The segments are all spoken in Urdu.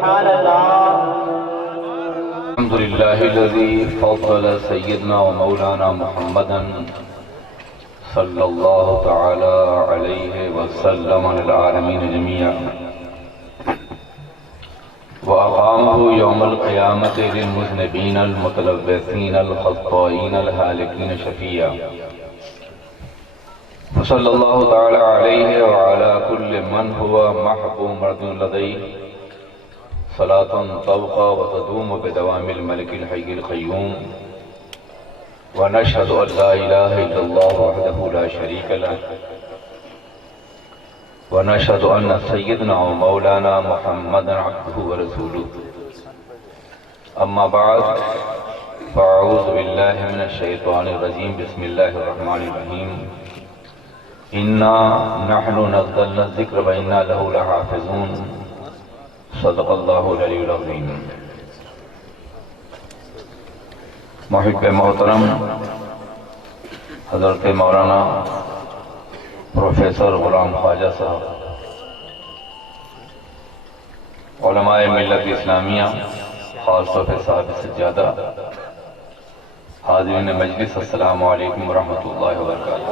سبحان اللہ۔ الحمد للہ الذی فضل سیدنا و مولانا محمدا صلی اللہ تعالی علیہ وسلم علی العالمین جميعا وأقامه يوم القيامة للمذنبين المتلبسين الخطائين الهالكين شفيعا وصلى الله تعالى عليه وعلى كل من هو محبوب لديه صلاة تبقى وتدوم بدوام الملك الحي القيوم ونشهد أن لا إله إلا الله وحده لا شريك له ونشهد أن سيدنا ومولانا محمدا عبده ورسوله أما بعد فأعوذ بالله من الشيطان الرجيم بسم الله الرحمن الرحيم إنا نحن نزلنا الذكر وإنا له لحافظون صدق الله العلي العظيم۔ محب محترم حضرت مولانا پروفیسر غلام خواجہ صاحب، علماء ملت اسلامیہ، خاص طور پہ صاحب سجادہ، حاضرین مجلس، السلام علیکم ورحمۃ اللہ وبرکاتہ۔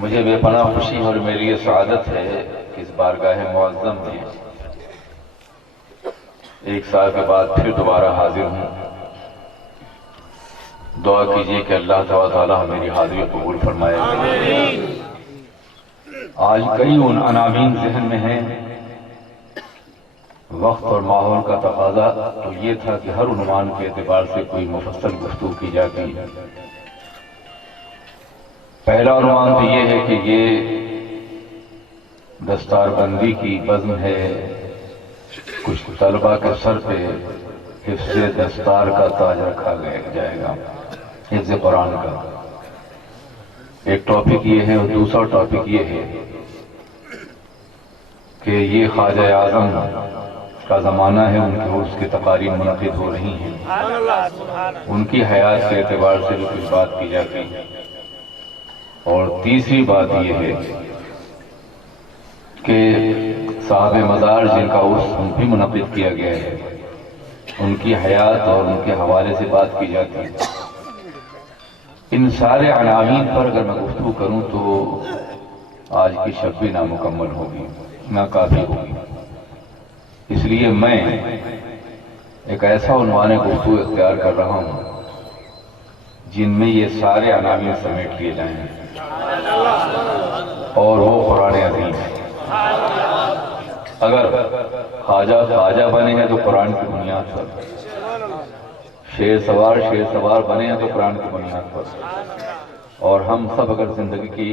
مجھے بے پناہ خوشی اور میری یہ سعادت ہے کہ اس بارگاہ معظم میں ایک سال کے بعد پھر دوبارہ حاضر ہوں۔ دعا کیجئے کہ اللہ تعالیٰ میری حاضری قبول فرمائے۔ آج کئی عناوین ذہن میں ہیں، وقت اور ماحول کا تقاضا تو یہ تھا کہ ہر عنوان کے اعتبار سے کوئی مفصل گفتگو کی جاتی۔ پہلا عنوان تو یہ ہے کہ یہ دستار بندی کی بزم ہے، کچھ طلباء کے سر پہ حفظ دستار کا تاج رکھا جائے گا، حفظ قرآن کا۔ ایک ٹاپک یہ ہے اور دوسرا ٹاپک یہ ہے کہ یہ خواجہ اعظم کا زمانہ ہے، ان کے عرس کی تقاریب منعقد ہو رہی ہیں، ان کی حیات کے اعتبار سے بھی کچھ بات کی جاتی ہے۔ اور تیسری بات یہ ہے کہ صاحب مزار جن کا عرس بھی منعقد کیا گیا ہے، ان کی حیات اور ان کے حوالے سے بات کی جاتی ہے۔ ان سارے عناوین پر اگر میں گفتگو کروں تو آج کی شب بھی نامکمل ہوگی، ناکافی ہوگی۔ اس لیے میں ایک ایسا عنوان گفتگو اختیار کر رہا ہوں جن میں یہ سارے عناوین سمیٹ لیے جائیں، اور وہ قرآن عظیم ہے۔ اگر خواجہ بنے ہیں تو قرآن کی بنیاد پر، شیر سوار بنے ہیں تو قرآن کی بنیاد پر، اور ہم سب اگر زندگی کی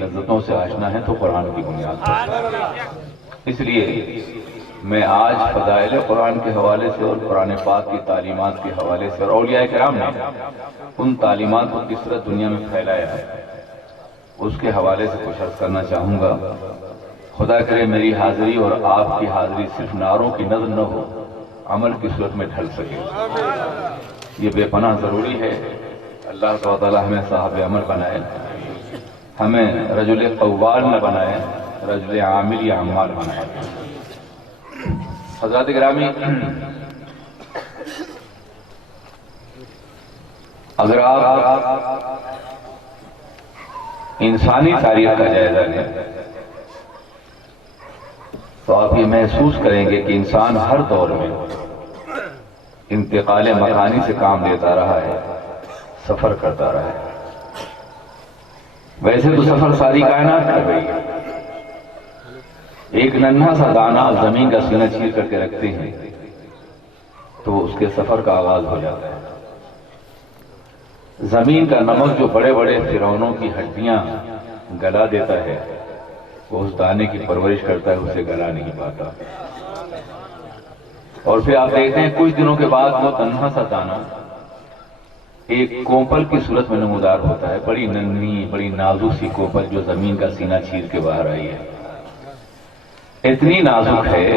لذتوں سے آشنا ہیں تو قرآن کی بنیاد پر۔ اس لیے میں آج فضائل قرآن کے حوالے سے اور قرآن پاک کی تعلیمات کے حوالے سے اور اولیاء کرام نے ان تعلیمات کو کس طرح دنیا میں پھیلایا ہے اس کے حوالے سے کچھ عرض کرنا چاہوں گا۔ خدا کرے میری حاضری اور آپ کی حاضری صرف نعروں کی نظر نہ ہو، عمل کی صورت میں ڈھل سکے، یہ بے پناہ ضروری ہے۔ اللہ تعالیٰ ہمیں صاحب عمل بنائے، ہمیں رجل قوال نہ بنائے، رجل عامل یا عمال بنائے۔ حضرات گرامی، اگر آپ انسانی تاریخ کا جائزہ لیں تو آپ یہ محسوس کریں گے کہ انسان ہر دور میں انتقال مکانی سے کام لیتا رہا ہے، سفر کرتا رہا ہے۔ ویسے تو سفر ساری کائنات کر رہی ہے۔ ایک ننھا سا دانہ زمین کا سینہ چیر کر کے رکھتے ہیں تو اس کے سفر کا آغاز ہو جاتا ہے۔ زمین کا نمک جو بڑے بڑے فرعونوں کی ہڈیاں گلا دیتا ہے، وہ اس دانے کی پرورش کرتا ہے، اسے گلا نہیں پاتا۔ اور پھر آپ دیکھتے ہیں کچھ دنوں کے بعد وہ تنہا سا دانہ ایک کوپل کی صورت میں نمودار ہوتا ہے، بڑی ننھی بڑی نازک سی کوپل جو زمین کا سینہ چیر کے باہر آئی ہے۔ اتنی نازک ہے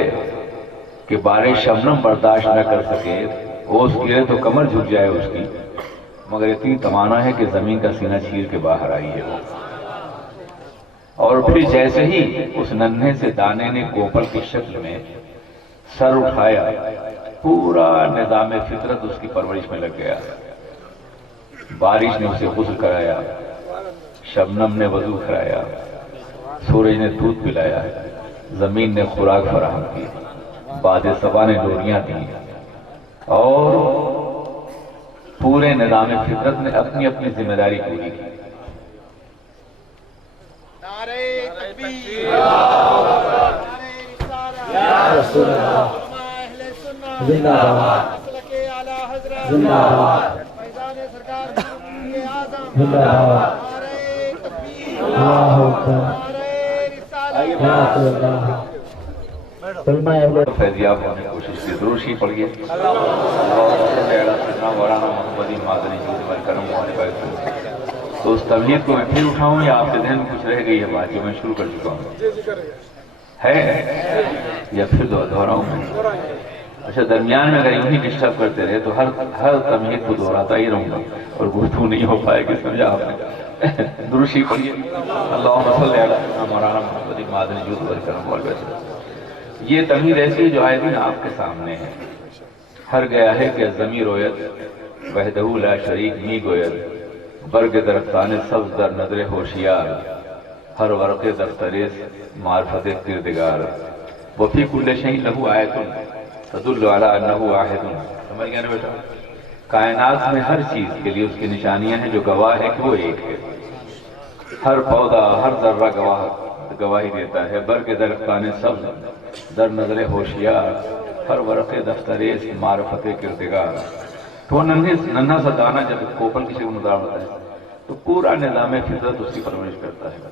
کہ بارش شبنم برداشت نہ کر سکے، اوس گرے تو کمر جھک جائے اس کی، مگر اتنی توانا ہے کہ زمین کا سینہ چیر کے باہر آئی ہے وہ۔ اور پھر جیسے ہی اس ننھے سے دانے نے کوپل کی شکل میں سر اٹھایا، پورا نظام فطرت اس کی پرورش میں لگ گیا۔ بارش نے اسے غسل کرایا، شبنم نے وضو کرایا، سورج نے دودھ پلایا، زمین نے خوراک فراہم کی، باد صبا نے ڈوریاں دی، اور پورے نظام فطرت نے اپنی اپنی ذمہ داری پوری کی۔ فیضیاب ہونے کی کوشش کی، ضرور شی پڑھیے۔ تو اس تمہید کو میں پھر اٹھاؤں یا آپ کے ذہن میں کچھ رہ گئی ہے بات جو میں شروع کر چکا ہوں؟ ہے یا پھر دہراؤں میں؟ اچھا، درمیان میں اگر یوں ہی ڈسٹرب کرتے رہے تو ہر تمہید کو دہراتا ہی رہوں گا اور گفتگو نہیں ہو پائے گی، سمجھا آپ نے؟ درشی پڑھیے۔ اللہم صلی علی مولانا محمد مادنی جود والکرم والوسع۔ یہ تمہید ایسی ہے جو آئے دن آپ کے سامنے ہے۔ ہر گیا ہے کہ زمیں رویت وحدہ لا شریک می گوید، برگ درختان سبز در نظر ہوشیار، ہر ورق دفتریس معرفت کردگار، وفی کل شیء لہو آیۃ تدل علی انہ واحد۔ سمجھ گیا نا بیٹا؟ کائنات میں ہر چیز کے لیے اس کی نشانیاں ہیں جو گواہ ہے کہ وہ ایک ہے۔ ہر پودا، ہر ذرہ گواہی دیتا ہے، برگ درختان سبز در نظر ہوشیار، ہر ورق دفتریس معرفت کردگار۔ تو وہ ننھا سا دانہ جب کوپل کی شکل میں ہوتا ہے تو پورا نظام فطرت اس کی پرورش کرتا ہے۔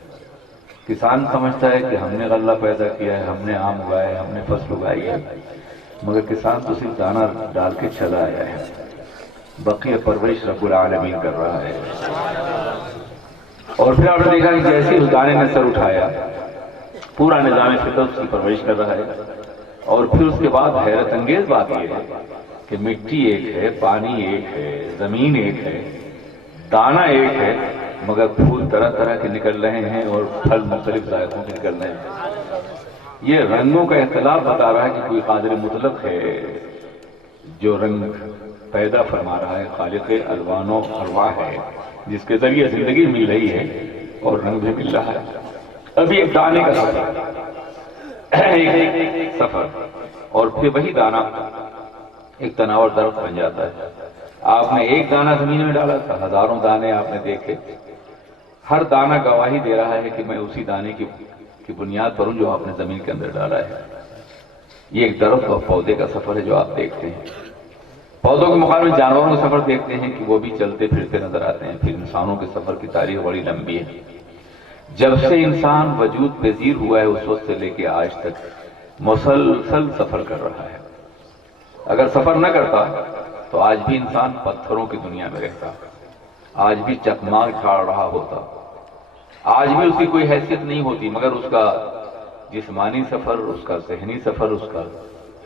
کسان سمجھتا ہے کہ ہم نے غلہ پیدا کیا ہے، ہم نے آم اگائے، ہم نے فصل اگائی ہے، مگر کسان تو صرف دانہ ڈال کے چلا آیا ہے، بقیہ پرورش رب العالمین کر رہا ہے۔ اور پھر آپ نے دیکھا کہ جیسے اس دانے نے سر اٹھایا، پورا نظام فطرت اس کی پرورش کر رہا ہے۔ اور پھر اس کے بعد حیرت انگیز بات یہ ہے کہ مٹی ایک ہے، پانی ایک ہے، زمین ایک ہے، دانہ ایک ہے، مگر پھول طرح طرح کے نکل رہے ہیں اور پھل مختلف ذائقوں کے نکل رہے ہیں۔ یہ رنگوں کا اختلاف بتا رہا ہے کہ کوئی قادر مطلق ہے جو رنگ پیدا فرما رہا ہے، خالق الوان و ارواح ہے جس کے ذریعے زندگی مل رہی ہے اور رنگ بھی مل رہا ہے۔ ابھی ایک دانے کا سفر، ایک سفر، اور پھر وہی دانہ ایک تناور درخت بن جاتا ہے۔ آپ نے ایک دانہ زمین میں ڈالا تھا، ہزاروں دانے آپ نے دیکھے، ہر دانہ گواہی دے رہا ہے کہ میں اسی دانے کی بنیاد پر ہوں جو آپ نے زمین کے اندر ڈالا ہے۔ یہ ایک درخت اور پودے کا سفر ہے جو آپ دیکھتے ہیں۔ پودوں کے مقابلے میں جانوروں کا سفر دیکھتے ہیں کہ وہ بھی چلتے پھرتے نظر آتے ہیں۔ پھر انسانوں کے سفر کی تاریخ بڑی لمبی ہے۔ جب سے انسان وجود پذیر ہوا ہے اس وقت سے لے کے آج تک مسلسل سفر کر رہا ہے۔ اگر سفر نہ کرتا تو آج بھی انسان پتھروں کی دنیا میں رہتا، آج بھی چکماگ کھاڑ رہا ہوتا، آج بھی اس کی کوئی حیثیت نہیں ہوتی، مگر اس کا جسمانی سفر، اس کا ذہنی سفر، اس کا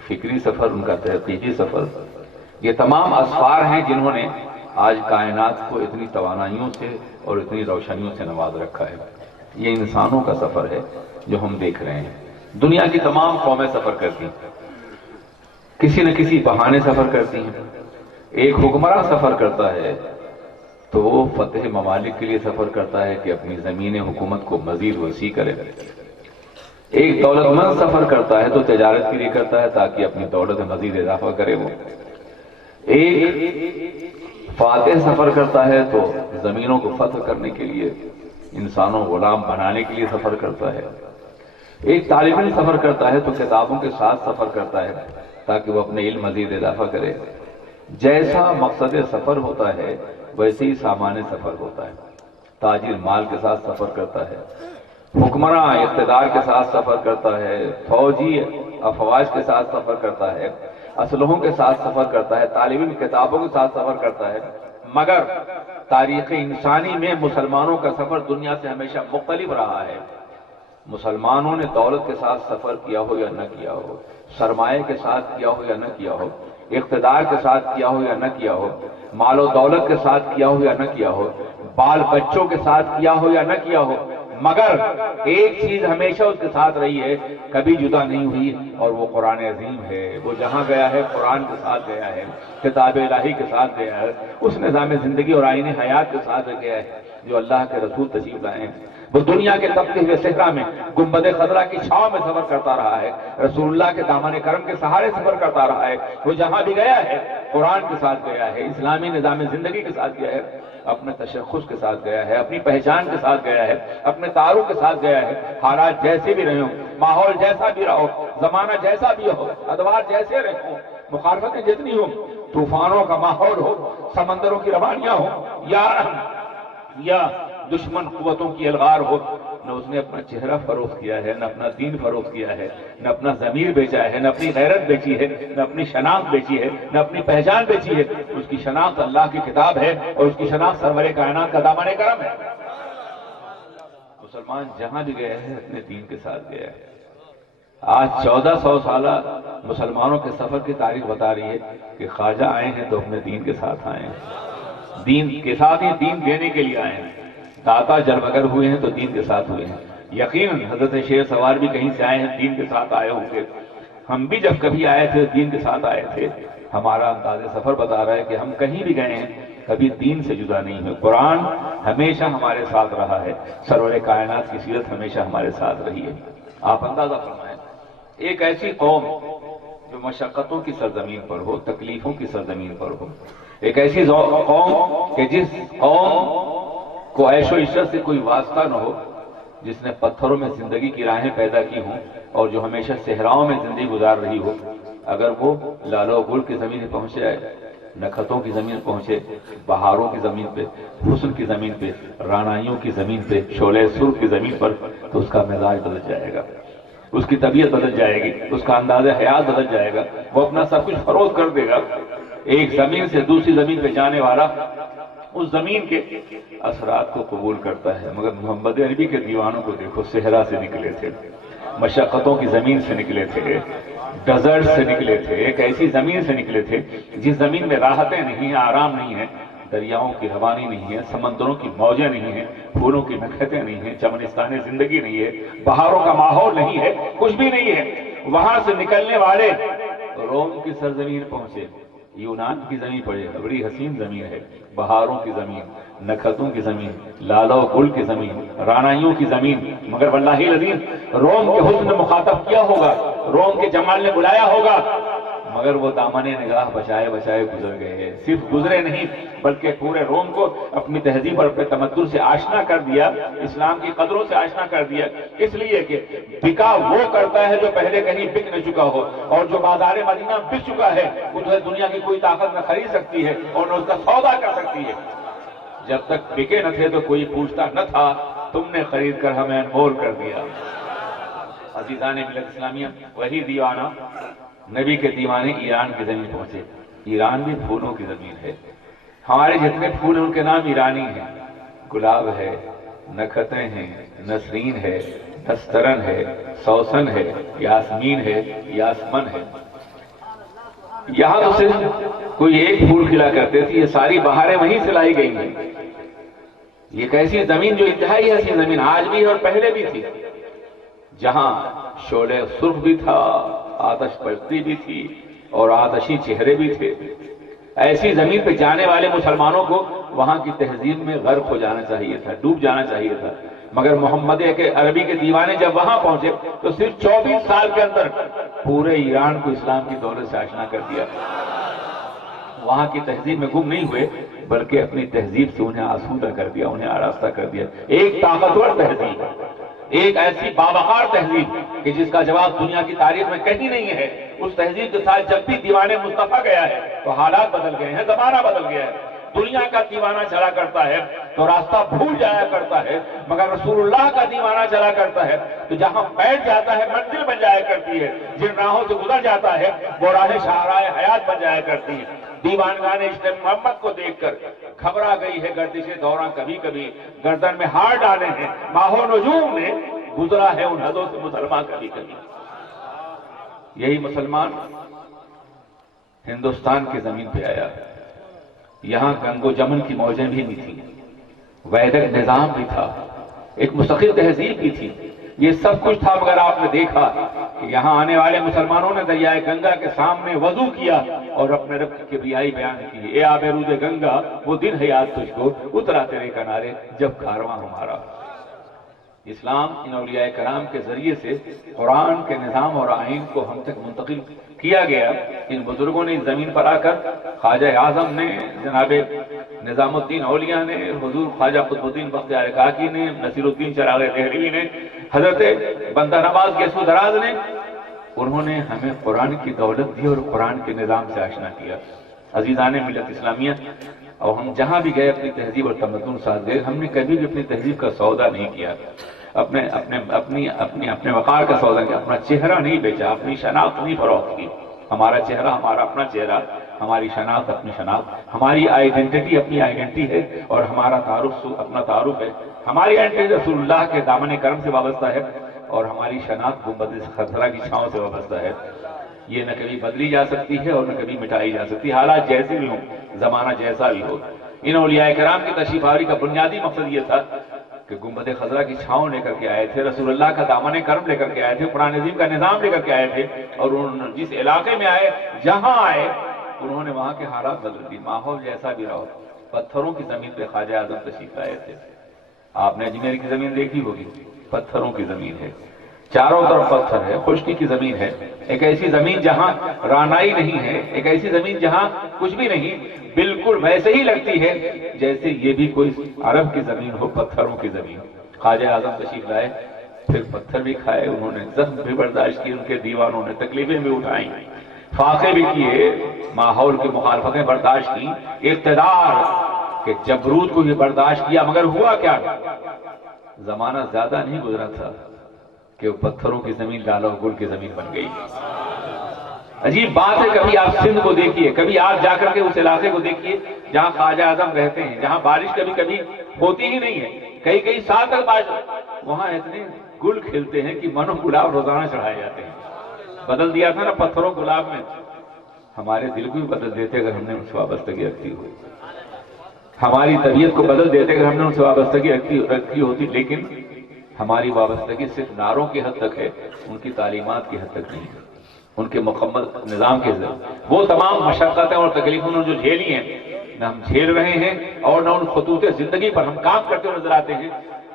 فکری سفر، ان کا تحقیقی سفر، یہ تمام اسفار ہیں جنہوں نے آج کائنات کو اتنی توانائیوں سے اور اتنی روشنیوں سے نواز رکھا ہے۔ یہ انسانوں کا سفر ہے جو ہم دیکھ رہے ہیں۔ دنیا کی تمام قومیں سفر کرتی ہیں، کسی نہ کسی بہانے سفر کرتی ہیں۔ ایک حکمراں سفر کرتا ہے تو وہ فتح ممالک کے لیے سفر کرتا ہے کہ اپنی زمین حکومت کو مزید وسیع کرے۔ ایک دولت مند سفر کرتا ہے تو تجارت کے لیے کرتا ہے تاکہ اپنی دولت میں مزید اضافہ کرے۔ وہ ایک فاتح سفر کرتا ہے تو زمینوں کو فتح کرنے کے لیے، انسانوں غلام بنانے کے لیے سفر کرتا ہے۔ ایک طالب علم سفر کرتا ہے تو کتابوں کے ساتھ سفر کرتا ہے تاکہ وہ اپنے علم مزید اضافہ کرے۔ جیسا مقصد سفر ہوتا ہے ویسے ہی سامان سفر ہوتا ہے۔ تاجر مال کے ساتھ سفر کرتا ہے، حکمراں اقتدار کے ساتھ سفر کرتا ہے، فوجی افواج کے ساتھ سفر کرتا ہے، اسلحوں کے ساتھ سفر کرتا ہے، طالب علم کتابوں کے ساتھ سفر کرتا ہے، مگر تاریخ انسانی میں مسلمانوں کا سفر دنیا سے ہمیشہ مختلف رہا ہے۔ مسلمانوں نے دولت کے ساتھ سفر کیا ہو یا نہ کیا ہو، سرمایہ کے ساتھ کیا ہو یا نہ کیا ہو، اقتدار کے ساتھ کیا ہو یا نہ کیا ہو، مال و دولت کے ساتھ کیا ہو یا نہ کیا ہو، بال بچوں کے ساتھ کیا ہو یا نہ کیا ہو، مگر ایک چیز ہمیشہ اس کے ساتھ رہی ہے، کبھی جدا نہیں ہوئی، اور وہ قرآن عظیم ہے۔ وہ جہاں گیا ہے قرآن کے ساتھ گیا ہے، کتاب الہی کے ساتھ گیا ہے، اس نظام زندگی اور آئین حیات کے ساتھ گیا ہے جو اللہ کے رسول تشریف لائے ہیں۔ وہ دنیا کے تپتے ہوئے صحرا میں گنبد خضرا کی چھاؤں میں سفر کرتا رہا ہے، رسول اللہ کے دامن کرم کے سہارے سفر کرتا رہا ہے۔ وہ جہاں بھی گیا ہے قرآن کے ساتھ گیا ہے، اسلامی نظام زندگی کے ساتھ گیا ہے، اپنے تشخص کے ساتھ گیا ہے، اپنی پہچان کے ساتھ گیا ہے، اپنے تعارف کے ساتھ گیا ہے۔ حالات جیسے بھی رہے ہوں، ماحول جیسا بھی رہو، زمانہ جیسا بھی ہو، ادوار جیسے رہے ہوں، مخالفتیں جتنی ہوں، طوفانوں کا ماحول ہو، سمندروں کی روانیاں ہوں، یا دشمن قوتوں کی الغار ہو، نہ اس نے اپنا چہرہ فروخت کیا ہے، نہ اپنا دین فروخت کیا ہے، نہ اپنا ضمیر بیچا ہے، نہ اپنی غیرت بیچی ہے، نہ اپنی شناخت بیچی ہے، نہ اپنی پہچان بیچی ہے۔ اس کی شناخت اللہ کی کتاب ہے، اور اس کی شناخت سرور کائنات کا دامن کرم ہے۔ مسلمان جہاں بھی گئے ہیں اپنے دین کے ساتھ گیا ہے۔ آج 1400 سالہ مسلمانوں کے سفر کی تاریخ بتا رہی ہے کہ خواجہ آئے ہیں تو اپنے دین کے ساتھ آئے ہیں، دین کے ساتھ ہی دین دینے کے لیے آئے ہیں۔ داتا جل مگر ہوئے ہیں تو دین کے ساتھ ہوئے ہیں۔ یقیناً حضرت شیر سوار بھی کہیں سے آئے ہیں، دین کے ساتھ آئے ہوں گے۔ ہم بھی جب کبھی آئے تھے دین کے ساتھ آئے تھے۔ ہمارا انداز سفر بتا رہا ہے کہ ہم کہیں بھی گئے ہیں کبھی دین سے جدا نہیں ہوئے۔ قرآن ہمیشہ ہمارے ساتھ رہا ہے، سرور کائنات کی سیرت ہمیشہ ہمارے ساتھ رہی ہے۔ آپ اندازہ فرمائیں، ایک ایسی قوم جو مشقتوں کی سرزمین پر ہو، تکلیفوں کی سرزمین پر ہو، ایک ایسی قوم کہ جس قوم کو عیش و عشرت سے کوئی واسطہ نہ ہو، جس نے پتھروں میں زندگی کی راہیں پیدا کی ہوں اور جو ہمیشہ صحراؤں میں زندگی گزار رہی ہو، اگر وہ لال و گل کی زمین پہنچ جائے، نکھتوں کی زمین پہنچے، بہاروں کی زمین پہ، حسن کی زمین پہ، رانائیوں کی زمین پہ، شعلہ سرخ کی زمین پر، تو اس کا مزاج بدل جائے گا، اس کی طبیعت بدل جائے گی، اس کا انداز حیات بدل جائے گا، وہ اپنا سب کچھ فروخت کر دے گا۔ ایک زمین سے دوسری زمین پہ جانے والا اس زمین کے اثرات کو قبول کرتا ہے، مگر محمد عربی کے دیوانوں کو دیکھو، صحرا سے نکلے تھے، مشقتوں کی زمین سے نکلے تھے، ڈیزرٹ سے نکلے تھے، ایک ایسی زمین سے نکلے تھے جس زمین میں راحتیں نہیں ہیں، آرام نہیں ہیں، دریاؤں کی روانی نہیں ہے، سمندروں کی موجیں نہیں ہیں، پھولوں کی نکھتیں نہیں ہیں، چمنستان زندگی نہیں ہے، بہاروں کا ماحول نہیں ہے، کچھ بھی نہیں ہے۔ وہاں سے نکلنے والے روم کی سرزمین پہنچے، یونان کی زمین پڑے، بڑی حسین زمین ہے، بہاروں کی زمین، نکھتوں کی زمین، لال و گل کی زمین، رانائیوں کی زمین، مگر واللہ العظیم روم کے حسن نے مخاطب کیا ہوگا، روم کے جمال نے بلایا ہوگا، مگر وہ دامن نگاہ بچائے بچائے گزر گئے۔ صرف گزرے نہیں بلکہ پورے روم کو اپنی تہذیب اور اپنے تمدن سے آشنا کر دیا، اسلام کی قدروں سے آشنا کر دیا، اس لیے کہ بکا وہ کرتا ہے جو پہلے کہیں بک نہ چکا ہو، اور جو بازار مدینہ بک چکا ہے وہ جو ہے دنیا کی کوئی طاقت نہ خرید سکتی ہے اور نہ اس کا سودا کر سکتی ہے۔ جب تک بکے نہ تھے تو کوئی پوچھتا نہ تھا، تم نے خرید کر ہمیں انمول کر دیا۔ عزیزان ملت اسلامیہ، وہی دیوانہ نبی کے دیوانے ایران کی زمین پہنچے۔ ایران بھی پھولوں کی زمین ہے، ہمارے جتنے پھول ہیں ان کے نام ایرانی ہیں، گلاب ہے، نکھتیں ہیں، نسرین ہے، نسترن ہے، سوسن ہے، یاسمین ہے، یاسمن ہے۔ یہاں تو صرف کوئی ایک پھول کھلا کرتے تھے، یہ ساری بہاریں وہیں سے لائی گئی ہیں۔ یہ ایک ایسی زمین جو انتہائی ایسی زمین آج بھی ہے اور پہلے بھی تھی، جہاں شعلہ سرخ بھی تھا، آتش پرستی بھی تھی اور آتشی چہرے بھی تھے۔ ایسی زمین پہ جانے والے مسلمانوں کو وہاں کی تہذیب میں غرق ہو جانا چاہیے تھا، ڈوب جانا چاہیے تھا، مگر محمد عربی کے دیوانے جب وہاں پہنچے تو صرف 24 سال کے اندر پورے ایران کو اسلام کی دولت سے آشنا کر دیا۔ وہاں کی تہذیب میں گم نہیں ہوئے بلکہ اپنی تہذیب سے انہیں آسودہ کر دیا، انہیں آراستہ کر دیا۔ ایک طاقتور تہذیب، ایک ایسی باوقار تہذیب کہ جس کا جواب دنیا کی تاریخ میں کہیں نہیں ہے۔ اس تہذیب کے ساتھ جب بھی دیوانے مصطفیٰ گیا ہے تو حالات بدل گئے ہیں، زمانہ بدل گیا ہے۔ دنیا کا دیوانہ چلا کرتا ہے تو راستہ بھول جایا کرتا ہے، مگر رسول اللہ کا دیوانہ چلا کرتا ہے تو جہاں بیٹھ جاتا ہے منزل بن جایا کرتی ہے، جن راہوں سے گزر جاتا ہے وہ راہیں شاہراہ حیات بن جایا کرتی ہیں۔ دیوانگان عشق محمد کو دیکھ کر گھبرا گئی ہے گردش دوراں، کبھی کبھی گردن میں ہار ڈالے ہیں ماہ و نجوم نے، گزرا ہے ان حدوں سے مسلمان کبھی کبھی۔ یہی مسلمان ہندوستان کی زمین پہ آیا، یہاں گنگ و جمن کی موجیں بھی نہیں تھیں، ویدک نظام بھی تھا، ایک مستقل تہذیب بھی تھی. یہ سب کچھ تھا، مگر آپ نے دیکھا کہ یہاں آنے والے مسلمانوں نے دریائے گنگا کے سامنے وضو کیا اور اپنے رب کی کبریائی بیان کی. اے آب رود گنگا، وہ دن ہے یاد تجھ کو، اترا تیرے کنارے جب کارواں ہمارا. اسلام ان اولیاء کرام کے ذریعے سے قرآن کے نظام اور آئین کو ہم تک منتقل کیا گیا. ان بزرگوں نے اس زمین پر آ کر، خواجہ اعظم نے، جناب نظام الدین اولیاء نے، حضور خواجہ قطب الدین بختیار کاکی نے، نصیر الدین چراغ دہلوی نے، حضرت بندہ نواز گیسو دراز نے، انہوں نے ہمیں قرآن کی دولت دی اور قرآن کے نظام سے آشنا کیا. عزیزان ملت اسلامیہ، اور ہم جہاں بھی گئے اپنی تہذیب اور تمدن ساتھ گئے. ہم نے کبھی بھی اپنی تہذیب کا سودا نہیں کیا، اپنے وقار کا سودا کیا، اپنا چہرہ نہیں بیچا، اپنی شناخت نہیں فروخت کی. ہمارا چہرہ ہمارا اپنا چہرہ، ہماری شناخت اپنی شناخت، ہماری آئیڈینٹی اپنی آئیڈینٹی ہے، اور ہمارا تعارف اپنا تعارف ہے. ہماری آئیڈینٹی رسول اللہ کے دامن کرم سے وابستہ ہے، اور ہماری شناخت گنبد خضرا کی چھاؤں سے وابستہ ہے. یہ نہ کبھی بدلی جا سکتی ہے اور نہ کبھی مٹائی جا سکتی. حالات جیسے بھی ہوں، زمانہ جیسا بھی ہو. ان اولیاء کرام کی تشریف آوری کا بنیادی مقصد یہ تھا کہ گنبد خضرا کی چھاؤں لے کر کے آئے تھے، رسول اللہ کا دامن کرم لے کر کے آئے تھے، قرآن عظیم کا نظام لے کر کے آئے تھے، اور انہوں نے جس علاقے میں آئے، جہاں آئے، انہوں نے وہاں کے حالات بدل دی. ماحول جیسا بھی رہو. پتھروں کی زمین پہ خواجہ اعظم تشریف لائے تھے. آپ نے اجمیر کی زمین دیکھی ہوگی، پتھروں کی زمین ہے، چاروں طرف پتھر ہے، خشکی کی زمین ہے. ایک ایسی زمین جہاں رانائی نہیں ہے، ایک ایسی زمین جہاں کچھ بھی نہیں، بالکل ویسے ہی لگتی ہے جیسے یہ بھی کوئی عرب کی زمین ہو، پتھروں کی زمین. خواجہ اعظم تشریف لائے، پھر پتھر بھی کھائے، انہوں نے زخم بھی برداشت کی، ان کے دیوانوں نے تکلیفیں بھی اٹھائیں، فاقے بھی کیے، ماحول کی مخالفتیں برداشت کی، اقتدار کے جبروت کو یہ برداشت کیا. مگر ہوا کیا؟ زمانہ زیادہ نہیں گزرا تھا کہ وہ پتھروں کی زمین لالا و گل کی زمین بن گئی. عجیب بات ہے. کبھی آپ سندھ کو دیکھیے، کبھی آپ جا کر کے اس علاقے کو دیکھیے جہاں خواجہ اعظم رہتے ہیں، جہاں بارش کبھی کبھی ہوتی ہی نہیں ہے، کئی سال تک بارش، وہاں اتنے گل کھلتے ہیں کہ منو گلاب روزانہ چڑھائے جاتے ہیں. بدل دیا تھا نا پتھروں گلاب میں. ہمارے دل کو بھی بدل دیتے اگر ہم نے ان سے وابستگی رکھی ہوئی، ہماری طبیعت کو بدل دیتے اگر ہم نے ان سے وابستگی رکھی ہوتی. لیکن ہماری وابستگی صرف نعروں کی حد تک ہے، ان کی تعلیمات کی حد تک نہیں ہے، ان کے مکمل نظام کے ذریعے. وہ تمام مشقتیں اور تکلیفوں نے جو جھیلی ہیں، نہ ہم جھیل رہے ہیں اور نہ ان خطوط زندگی پر ہم کام کرتے ہوئے نظر آتے ہیں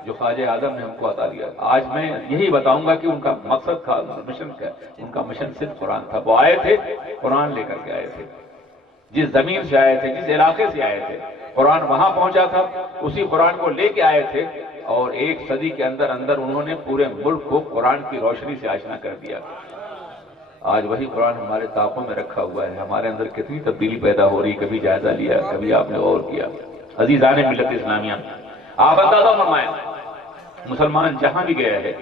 جو خواجہ اعظم نے ہم کو عطا دیا. آج میں یہی بتاؤں گا کہ ان کا مقصد تھا، مشن کا، ان کا مشن صرف قرآن تھا. وہ آئے تھے، قرآن لے کر کے آئے تھے. جس زمین سے آئے تھے، جس علاقے سے آئے تھے، قرآن وہاں پہنچا تھا، اسی قرآن کو لے کے آئے تھے، اور ایک صدی کے اندر انہوں نے پورے ملک کو قرآن کی روشنی سے آشنا کر دیا. آج وہی قرآن ہمارے طاقوں میں رکھا ہوا ہے. ہمارے اندر کتنی تبدیلی پیدا ہو رہی، کبھی جائزہ لیا، کبھی آپ نے غور کیا. عزیزان ملت اسلامیہ، آپ اندازہ فرمائیں، مسلمان جہاں بھی گیا ہے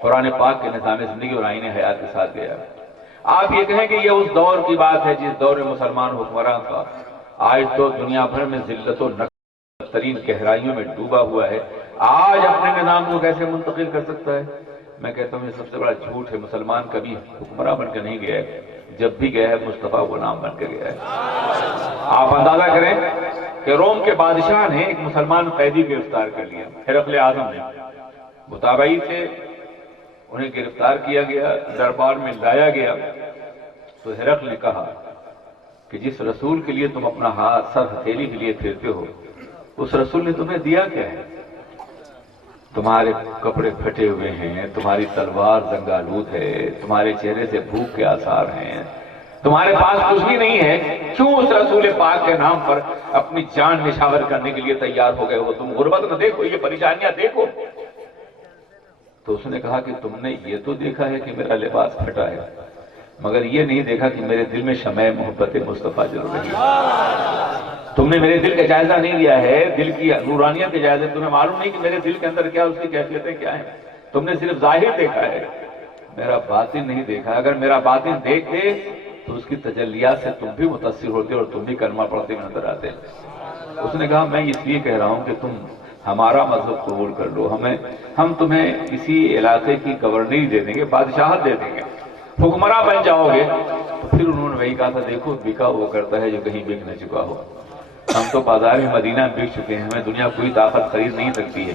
قرآن پاک کے نظام زندگی اور آئین حیات کے ساتھ گیا. آپ یہ کہیں کہ یہ اس دور کی بات ہے جس دور میں مسلمان حکمران تھا. آج تو دنیا بھر میں ذلت و نکبت ترین گہرائیوں میں ڈوبا ہوا ہے. آج اپنے نظام کو کیسے منتقل کر سکتا ہے؟ میں کہتا ہوں یہ سب سے بڑا جھوٹ ہے. مسلمان کبھی حکمراں بن کے نہیں گیا ہے، جب بھی گیا ہے مصطفیٰ غلام بن کے گیا ہے. آپ اندازہ کریں کہ روم کے بادشاہ نے ایک مسلمان قیدی گرفتار کر لیا، ہرقل اعظم نے. متابعی تھے، انہیں گرفتار کیا گیا، دربار میں لایا گیا. تو ہرقل نے کہا کہ جس رسول کے لیے تم اپنا ہاتھ سر ہتھیلی کے لیے پھیرتے ہو، اس رسول نے تمہیں دیا کیا ہے؟ تمہارے کپڑے پھٹے ہوئے ہیں، تمہاری تلوار زنگالود ہے، تمہارے چہرے سے بھوک کے آثار ہیں، تمہارے پاس کچھ بھی نہیں ہے. کیوں اس رسول پاک کے نام پر اپنی جان نشاور کرنے کے لیے تیار ہو گئے ہو؟ تم غربت نہ دیکھو، یہ پریشانیاں دیکھو. تو اس نے کہا کہ تم نے یہ تو دیکھا ہے کہ میرا لباس پھٹا ہے، مگر یہ نہیں دیکھا کہ میرے دل میں شمع محبت مصطفیٰ جل رہی ہے. تم نے میرے دل کا جائزہ نہیں لیا ہے، دل کی نورانیت کا جائزہ. تمہیں معلوم نہیں کہ میرے دل کے اندر کیا، اس کی کیفیتیں کیا ہیں. تم نے صرف ظاہر دیکھا ہے، میرا باطن نہیں دیکھا. اگر میرا باطن دیکھتے تو اس کی تجلیات سے تم بھی متاثر ہوتے اور تم بھی کلمہ پڑھتے ہوئے نظر آتے. اس نے کہا میں اس لیے کہہ رہا ہوں کہ تم ہمارا مذہب قبول کر لو، ہم تمہیں کسی علاقے کی گورنری دے دیں گے، بادشاہت دے دیں گے، حکمراں بن جاؤ گے. تو پھر انہوں نے وہی کہا تھا، دیکھو بکا وہ کرتا ہے جو کہیں بک نہ چکا ہو. ہم تو بازار مدینہ میں بک چکے ہیں، ہمیں دنیا کوئی طاقت خرید نہیں سکتی ہے۔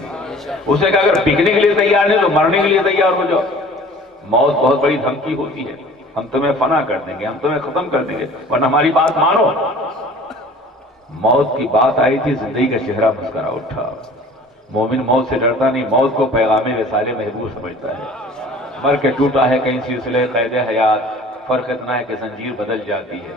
اسے کہا اگر بکنے کے لیے تیار نہیں تو مرنے کے لیے تیار ہو جاؤ۔ موت بہت بڑی دھمکی ہوتی ہے، ہم تمہیں فنا کر دیں گے، ہم تمہیں ختم کر دیں گے، ورنہ ہماری بات مانو۔ موت کی بات آئی تھی، زندگی کا چہرہ مسکرا اٹھا۔ مومن موت سے ڈرتا نہیں، موت کو پیغام رسالے محبوب سمجھتا ہے۔ مر کے ٹوٹا ہے کہیں سلسلے قید حیات، فرق اتنا ہے کہ زنجیر بدل جاتی ہے۔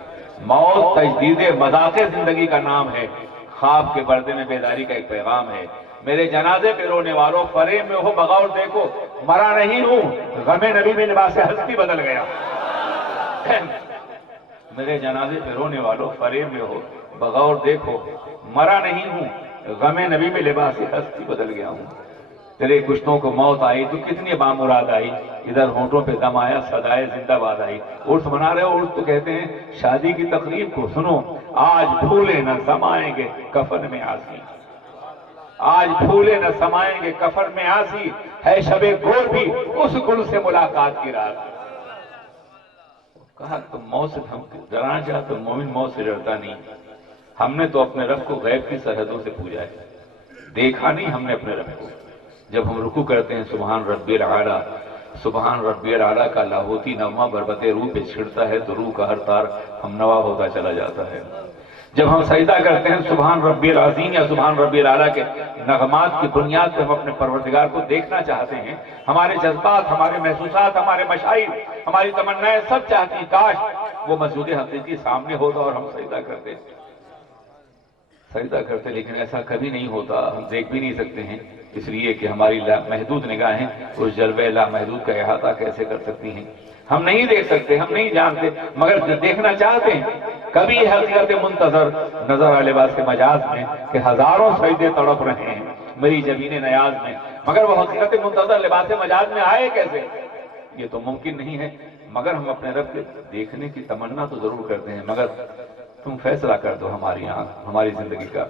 موت تجدید مذاق زندگی کا نام ہے، خواب کے پردے میں بیداری کا ایک پیغام ہے۔ میرے جنازے پہ رونے والوں فریب میں ہو بغور دیکھو، مرا نہیں ہوں، غم نبی میں لباس ہستی بدل گیا۔ میرے جنازے پہ رونے والوں فریب میں ہو بغور دیکھو، مرا نہیں ہوں، غم نبی میں لباس ہستی بدل گیا ہوں۔ تیرے کشتوں کو موت آئی تو کتنی بامراد آئی، ادھر ہونٹوں پہ دم آیا، صدائے زندہ باد آئی۔ عرس منا رہے ہو، عرس تو کہتے ہیں شادی کی تقریب کو، سنو آج پھولے نہ سمائیں گے کفن میں آسی، آج پھولے نہ سمائیں گے کفن میں آسی، ہے شب گور بھی اس گل سے ملاقات کی رات۔ کہا تم موت سے ڈرانا چاہتے تو مومن موت سے ڈرتا نہیں۔ ہم نے تو اپنے رب کو غیب کی سرحدوں سے پوجا ہے، دیکھا نہیں ہم نے اپنے رب کو۔ جب ہم رکوع کرتے ہیں سبحان ربی الاعلیٰ، سبحان ربی الاعلیٰ کا لاہوتی نغمہ بربط روح پہ چھڑتا ہے تو روح کا ہر تار ہم نوا ہوتا چلا جاتا ہے۔ جب ہم سجدہ کرتے ہیں سبحان ربی العظیم یا سبحان ربی الاعلیٰ کے نغمات کی بنیاد پہ ہم اپنے پروردگار کو دیکھنا چاہتے ہیں، ہمارے جذبات، ہمارے محسوسات، ہمارے مشاعر، ہماری تمنائیں سب چاہتی ہیں کاش وہ مسجود حقیقی سامنے ہوتا اور ہم سجدہ کرتے، لیکن ایسا کبھی نہیں ہوتا، ہم دیکھ بھی نہیں سکتے ہیں، اس لیے کہ ہماری محدود نگاہیں اس جلوہ لامحدود کا احاطہ کیسے کر سکتی ہیں۔ ہم نہیں دیکھ سکتے، ہم نہیں جانتے، مگر دیکھنا چاہتے ہیں۔ کبھی یہ حقیقت منتظر نظر آ لباس کے مجاز میں کہ ہزاروں سجدے تڑپ رہے ہیں میری جبین نیاز میں، مگر وہ حقیقت منتظر لباس مجاز میں آئے کیسے؟ یہ تو ممکن نہیں ہے، مگر ہم اپنے رب کے دیکھنے کی تمنا تو ضرور کرتے ہیں۔ مگر تم فیصلہ کر دو ہماری آنکھ، ہماری زندگی کا،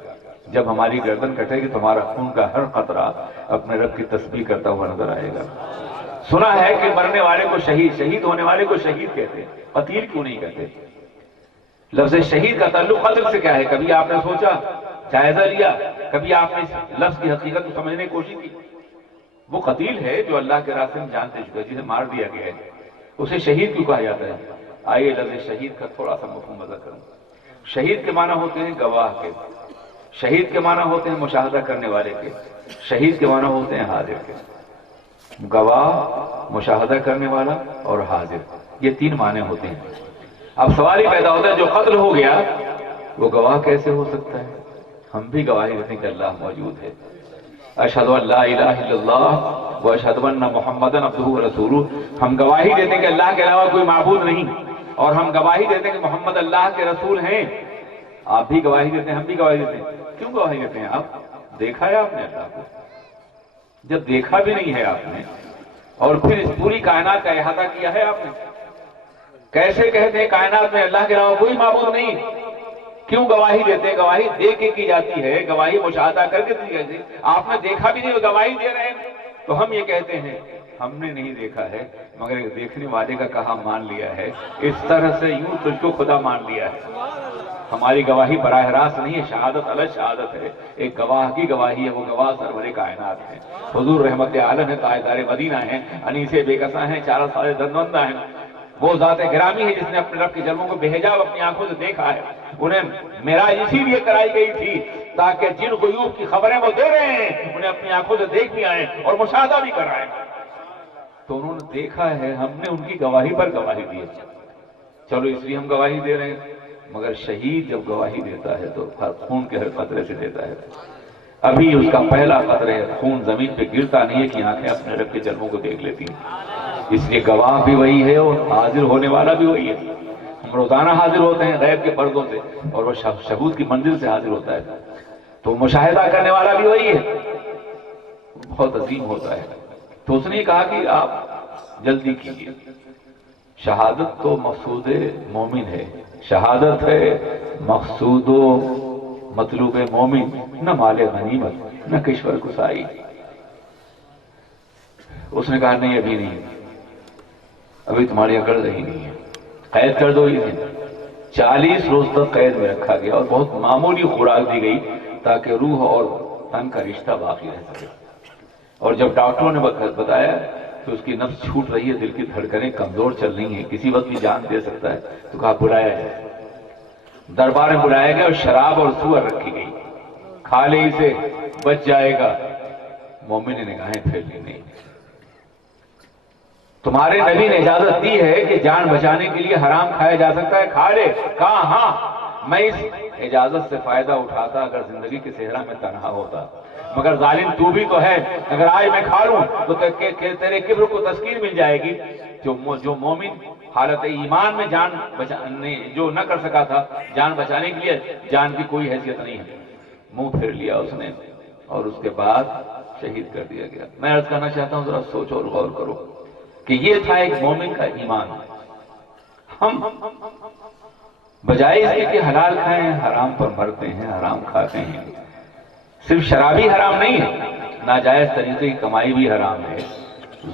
جب ہماری گردن کٹے گی تمہارا خون کا ہر قطرہ اپنے رب کی تسبیح کرتا ہوا نظر آئے گا۔ سنا ہے کہ مرنے والے کو شہید ہونے والے کو شہید کہتے ہیں، قتیل کیوں نہیں کہتے؟ لفظ شہید کا تعلق قتل سے کیا ہے؟ کبھی آپ نے سوچا، جائزہ لیا، کبھی آپ نے اس لفظ کی حقیقت کو سمجھنے کی کوشش کی؟ وہ قتیل ہے جو اللہ کے راستے میں جان دے چکا ہے، جسے مار دیا گیا ہے، اسے شہید کیوں کہا جاتا ہے؟ آئیے لفظ شہید کا تھوڑا سا مفہوم وضع کروں۔ شہید کے معنی ہوتے ہیں گواہ کے، شہید کے معنی ہوتے ہیں مشاہدہ کرنے والے کے، شہید کے معنی ہوتے ہیں حاضر کے۔ گواہ، مشاہدہ کرنے والا اور حاضر، یہ تین معنی ہوتے ہیں۔ اب سوال ہی پیدا ہوتا ہے جو قتل ہو گیا وہ گواہ کیسے ہو سکتا ہے؟ ہم بھی گواہی دیتے ہیں کہ اللہ موجود ہے۔ اشہد ان لا الہ الا اللہ و اشہد ان محمدا عبدہ و رسولہ، ہم گواہی دیتے ہیں کہ اللہ کے علاوہ کوئی معبود نہیں، اور ہم گواہی دیتے ہیں کہ محمد اللہ کے رسول ہیں۔ آپ بھی گواہی دیتے ہیں، ہم بھی گواہی دیتے ہیں۔ کیوں گواہی دیتے ہیں؟ آپ دیکھا ہے آپ نے اللہ کو؟ جب دیکھا بھی نہیں ہے آپ نے اور پھر اس پوری کائنات کا احاطہ کیا ہے آپ نے، کیسے کہتے ہیں کائنات میں اللہ کے علاوہ کوئی معبود نہیں؟ کیوں گواہی دیتے ہیں؟ گواہی دے کے کی جاتی ہے، گواہی مشاہدہ کر کے دی جاتی ہے۔ آپ نے دیکھا بھی نہیں، گواہی دے رہے ہیں، تو ہم یہ کہتے ہیں ہم نے نہیں دیکھا ہے مگر ایک دیکھنے والے کا کہا مان لیا ہے، اس طرح سے یوں تجھ کو خدا مان لیا ہے۔ ہماری گواہی براہ راست نہیں ہے، شہادت الگ شہادت ہے، ایک گواہ کی گواہی ہے، وہ گواہ سرور کائنات ہے، حضور رحمت عالم ہے، تاجدار مدینہ ہیں، انیس بے کساں ہیں، چار سال درندہ ہیں، وہ ذات گرامی ہے جس نے اپنے رب کے جلووں کو بے حجاب اپنی آنکھوں سے دیکھا ہے۔ انہیں معراج اسی لیے کرائی گئی تھی تاکہ جن غیوب کی خبریں وہ دے رہے ہیں انہیں اپنی آنکھوں سے دیکھ بھی آئیں اور مشاہدہ بھی کرائیں۔ تو انہوں نے دیکھا ہے، ہم نے ان کی گواہی پر گواہی دی ہے، چلو اس لیے ہم گواہی دے رہے ہیں۔ مگر شہید جب گواہی دیتا ہے تو خون کے ہر قطرے سے دیتا ہے۔ ابھی اس کا پہلا قطرے خون زمین پہ گرتا نہیں ہے کہ آنکھیں اپنے رب کے جلووں کو دیکھ لیتی ہیں۔ اس لیے گواہ بھی وہی ہے اور حاضر ہونے والا بھی وہی ہے۔ ہم روزانہ حاضر ہوتے ہیں غیب کے پردوں سے، اور وہ شہود کی منزل سے حاضر ہوتا ہے، تو مشاہدہ کرنے والا بھی وہی ہے، بہت عظیم ہوتا ہے۔ تو اس نے کہا کہ آپ جلدی کیجیے، شہادت تو مقصود مومن ہے، شہادت ہے مقصود و مطلوب مومن، نہ مال غنیمت نہ کشور کسائی۔ اس نے کہا نہیں ابھی نہیں، ابھی تمہاری عقل رہی نہیں ہے، قید کر دو اسے، 40 روز تک قید میں رکھا گیا اور بہت معمولی خوراک دی گئی تاکہ روح اور تن کا رشتہ باقی رہ سکے. اور جب ڈاکٹروں نے بتایا کہ اس کی نفس چھوٹ رہی ہے، دل کی دھڑکنیں کمزور چل رہی ہیں، کسی وقت بھی جان دے سکتا ہے، تو کہا بلایا جائے. دربار میں بلایا گیا اور شراب اور سور رکھی گئی. کھا لے اسے بچ جائے گا. مومن نے نگاہیں پھیر لی، نہیں، تمہارے نبی نے اجازت دی ہے کہ جان بچانے کے لیے حرام کھایا جا سکتا ہے، کھا لے. کہا ہاں، میں اس اجازت سے فائدہ اٹھاتا اگر زندگی کے صحرا میں تنہا ہوتا، مگر ظالم تو بھی تو ہے. اگر آج میں کھا لوں تو تیرے کبر کو تسکین مل جائے گی. جو مومن حالت ایمان میں جان بچانے جو نہ کر سکا تھا، جان بچانے کے لیے جان کی کوئی حیثیت نہیں ہے. منہ پھیر لیا اس نے اور اس کے بعد شہید کر دیا گیا. میں عرض کرنا چاہتا ہوں ذرا سوچو اور غور کرو کہ یہ تھا ایک مومن کا ایمان. ہم بجائے اس کے کہ حلال کھائیں حرام پر مرتے ہیں، حرام کھاتے ہیں. صرف شرابی حرام نہیں ہے، ناجائز طریقے کی کمائی بھی حرام ہے،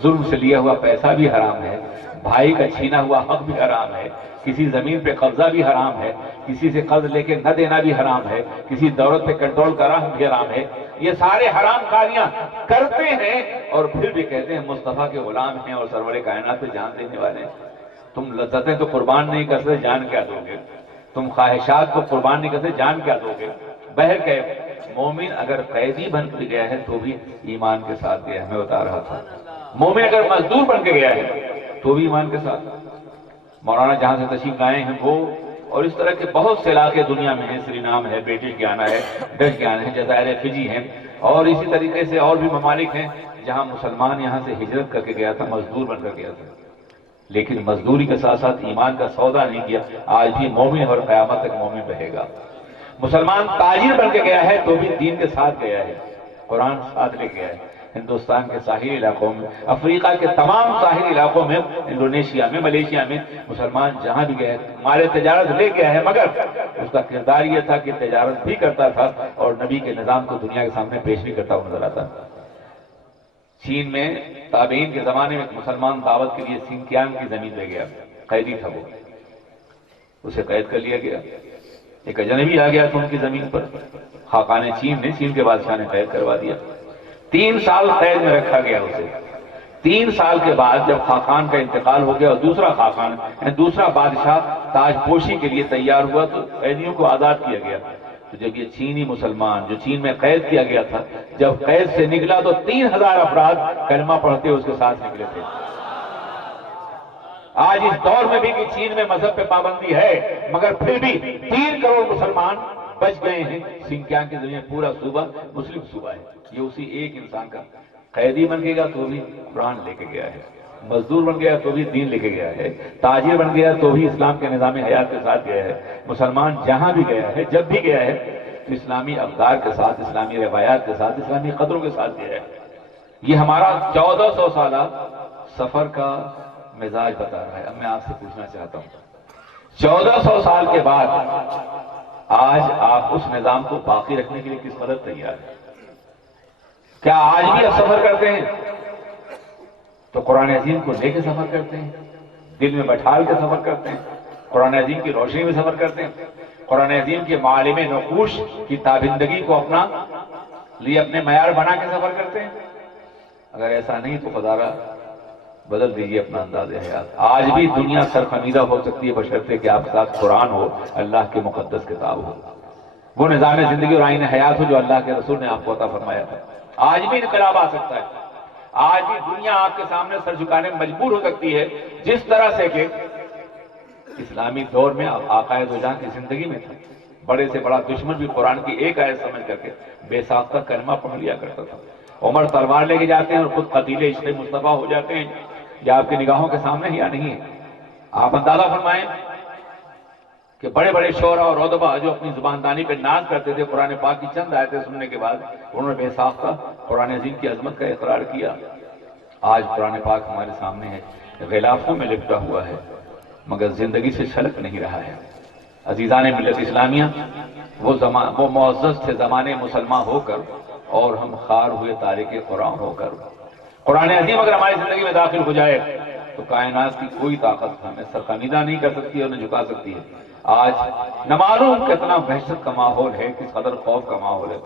ظلم سے لیا ہوا پیسہ بھی حرام ہے، بھائی کا چھینا ہوا حق بھی حرام ہے، کسی زمین پہ قبضہ بھی حرام ہے، کسی سے قرض لے کے نہ دینا بھی حرام ہے، کسی دولت پہ کنٹرول کرنا بھی حرام ہے. یہ سارے حرام کاریاں کرتے ہیں اور پھر بھی کہتے ہیں مصطفیٰ کے غلام ہیں اور سرور کائنات پہ جان دینے والے ہیں. تم لذتیں تو قربان نہیں کر سکتے، جان کیا دو گے؟ تم خواہشات کو قربان نہیں کر سکتے، جان کیا دو گے؟ بہرکیف مومن اگر قیدی بن کے گیا ہے تو بھی ایمان کے ساتھ گیا ہے. میں بتا رہا تھا مومن اگر مزدور بن کے گیا ہے تو بھی ایمان کے ساتھ. مولانا جہاں سے تشریف لائے ہیں وہ اور اس طرح کے بہت سے علاقے دنیا میں ہیں، سری نام ہے، برٹش گیانا ہے، ڈچ گیانا ہے، جزائر فجی ہیں، اور اسی طریقے سے اور بھی ممالک ہیں جہاں مسلمان یہاں سے ہجرت کر کے گیا تھا، مزدور بن کر گیا تھا، لیکن مزدوری کے ساتھ ساتھ ایمان کا سودا نہیں کیا. آج بھی مومن اور قیامت تک مومن رہے گا. مسلمان تاجر بن کے گیا ہے تو بھی دین کے ساتھ گیا ہے، قرآن ساتھ لے گیا ہے. ہندوستان کے ساحلی علاقوں میں، افریقہ کے تمام ساحلی علاقوں میں، انڈونیشیا میں، ملیشیا میں، مسلمان جہاں بھی گئے مال تجارت لے گیا ہے، مگر اس کا کردار یہ تھا کہ تجارت بھی کرتا تھا اور نبی کے نظام کو دنیا کے سامنے پیش بھی کرتا ہوا نظر آتا. چین میں تابعین کے زمانے میں ایک مسلمان دعوت کے لیے سنکیانگ کی زمین لے گیا، قیدی تھا وہ، اسے قید کر لیا گیا. ایک اجنبی آ گیا تھا ان کی زمین پر، خاقان چین نے، چین کے بادشاہ نے قید کروا دیا. 3 سال قید میں رکھا گیا اسے. 3 سال کے بعد جب خاقان کا انتقال ہو گیا اور دوسرا خاقان دوسرا بادشاہ تاج پوشی کے لیے تیار ہوا تو قیدیوں کو آزاد کیا گیا. تو جب یہ چینی مسلمان جو چین میں قید کیا گیا تھا جب قید سے نکلا تو 3000 افراد کلمہ پڑھتے اس کے ساتھ نکلے تھے. آج اس دور میں بھی کہ چین میں مذہب پہ پابندی ہے مگر پھر بھی 3 کروڑ مسلمان بچ گئے ہیں. سنکیانگ کی زمین پورا صوبہ مسلم صوبہ ہے. یہ اسی ایک انسان کا قیدی بن گیا تو بھی قرآن لے کے گیا ہے، مزدور بن گیا تو بھی دین لے کے گیا ہے، تاجر بن گیا تو بھی اسلام کے نظام حیات کے ساتھ گیا ہے. مسلمان جہاں بھی گیا ہے، جب بھی گیا ہے تو اسلامی اقدار کے ساتھ، اسلامی روایات کے ساتھ، اسلامی قدروں کے ساتھ گیا ہے. یہ ہمارا 1400 سالہ سفر کا مزاج بتا رہا ہے. اب میں آپ سے پوچھنا چاہتا ہوں 1400 سال کے بعد آج آپ اس نظام کو باقی رکھنے کے لیے کس قدر تیار ہیں؟ کیا آج بھی آپ سفر کرتے ہیں تو قرآن عظیم کو لے کے سفر کرتے ہیں، دل میں بٹھال کے سفر کرتے ہیں، قرآن عظیم کی روشنی میں سفر کرتے ہیں، قرآن عظیم کے معالم نقوش کی تابندگی کو اپنا لیے اپنے معیار بنا کے سفر کرتے ہیں؟ اگر ایسا نہیں تو خدا را بدل دیجیے اپنا انداز حیات. آج بھی دنیا سرخمیدہ ہو سکتی ہے بشرطے کہ آپ کے ساتھ قرآن ہو، اللہ کی مقدس کتاب ہو، وہ نظام زندگی اور آئین حیات ہو جو اللہ کے رسول نے آپ کو عطا فرمایا تھا. آج بھی انقلاب آ سکتا ہے. آج بھی دنیا آپ کے سامنے سر جھکانے میں مجبور ہو سکتی ہے، جس طرح سے کہ اسلامی دور میں آقائے دو جہاں کی زندگی میں تھا. بڑے سے بڑا دشمن بھی قرآن کی ایک آیت سمجھ کر کے بے ساختہ کلمہ پڑھ لیا کرتا تھا. عمر تلوار لے کے جاتے ہیں اور خود قتیل عشق مصطفیٰ ہو جاتے ہیں. یہ آپ کی نگاہوں کے سامنے یا نہیں ہے؟ آپ اندازہ فرمائیں کہ بڑے بڑے شعراء اور ادبا جو اپنی زباندانی پہ ناز کرتے تھے، قرآن پاک کی چند آیتیں سننے کے بعد انہوں نے بے ساختہ قرآن عظیم کی عظمت کا اقرار کیا. آج قرآن پاک ہمارے سامنے ہے، غلافوں میں لپٹا ہوا ہے مگر زندگی سے چھلک نہیں رہا ہے. عزیزان ملت اسلامیہ، وہ معزز تھے زمانے مسلمان ہو کر اور ہم خار ہوئے تارک قرآن ہو کر. قرآن عظیم اگر ہماری زندگی میں داخل ہو جائے تو کائنات کی کوئی طاقت ہمیں سرخمیدہ نہیں کر سکتی اور نہ جھکا سکتی ہے۔ آج نہ معلوم کتنا وحشت کا ماحول ہے، کس قدر خوف کا ماحول ہے۔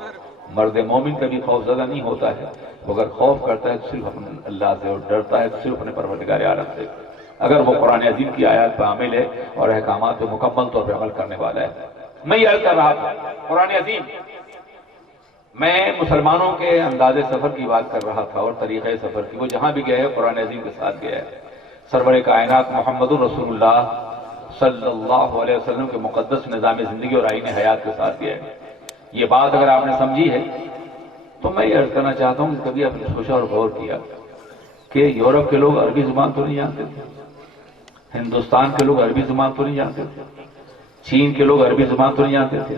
مرد مومن کبھی خوف زدہ نہیں ہوتا ہے، وہ اگر خوف کرتا ہے تو صرف اپنے اللہ سے، اور ڈرتا ہے تو صرف اپنے پروردگار عالم سے، اگر وہ قرآن عظیم کی آیات پر عامل ہے اور احکامات پہ مکمل طور پر عمل کرنے والا ہے۔ میں یہ عرض کر رہا تھا قرآن عظیم، میں مسلمانوں کے انداز سفر کی بات کر رہا تھا اور طریقہ سفر کی، وہ جہاں بھی گئے ہے قرآن عظیم کے ساتھ گیا ہے۔ سرور کائنات محمد رسول اللہ صلی اللہ علیہ وسلم کے مقدس نظام زندگی اور آئین حیات کے ساتھ گیا ہے۔ یہ بات اگر آپ نے سمجھی ہے تو میں یہ عرض کرنا چاہتا ہوں کہ کبھی آپ نے سوچا اور غور کیا کہ یورپ کے لوگ عربی زبان تو نہیں جانتے تھے، ہندوستان کے لوگ عربی زبان تو نہیں جانتے تھے، چین کے لوگ عربی زبان تو نہیں جانتے تھے،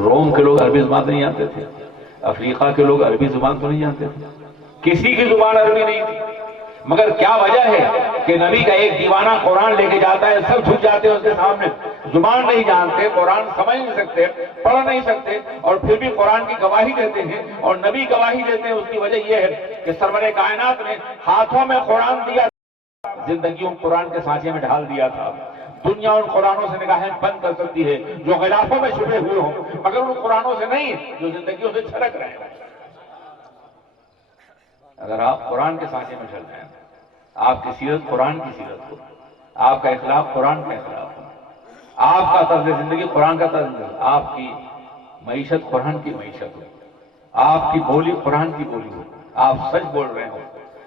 روم کے لوگ عربی زبان تو نہیں جانتے تھے، افریقہ کے لوگ عربی زبان تو نہیں جانتے تھے، کسی کی زبان عربی نہیں تھی، مگر کیا وجہ ہے کہ نبی کا ایک دیوانہ قرآن لے کے جاتا ہے، سب جھک جاتے ہیں اس کے سامنے، زبان نہیں جانتے، قرآن سمجھ نہیں سکتے، پڑھ نہیں سکتے، اور پھر بھی قرآن کی گواہی دیتے ہیں اور نبی گواہی دیتے ہیں۔ اس کی وجہ یہ ہے کہ سرور کائنات نے ہاتھوں میں قرآن دیا، زندگیوں قرآن کے سانچے میں ڈھال دیا تھا۔ دنیا ان قرآنوں سے نگاہیں بند کر سکتی ہے جو غلافوں میں چھپے ہوئے ہوں، مگر ان قرآنوں سے نہیں جو زندگیوں سے چھلک رہے ہیں۔ اگر آپ قرآن کے سانچے میں ڈھل جائیں، آپ کی سیرت قرآن کی سیرت ہو، آپ کا اخلاق قرآن کا اخلاق ہو، آپ کا طرز زندگی قرآن کا طرز زندگی، آپ کی معیشت قرآن کی معیشت ہو، آپ کی بولی قرآن کی بولی ہو، آپ سچ بول رہے ہو،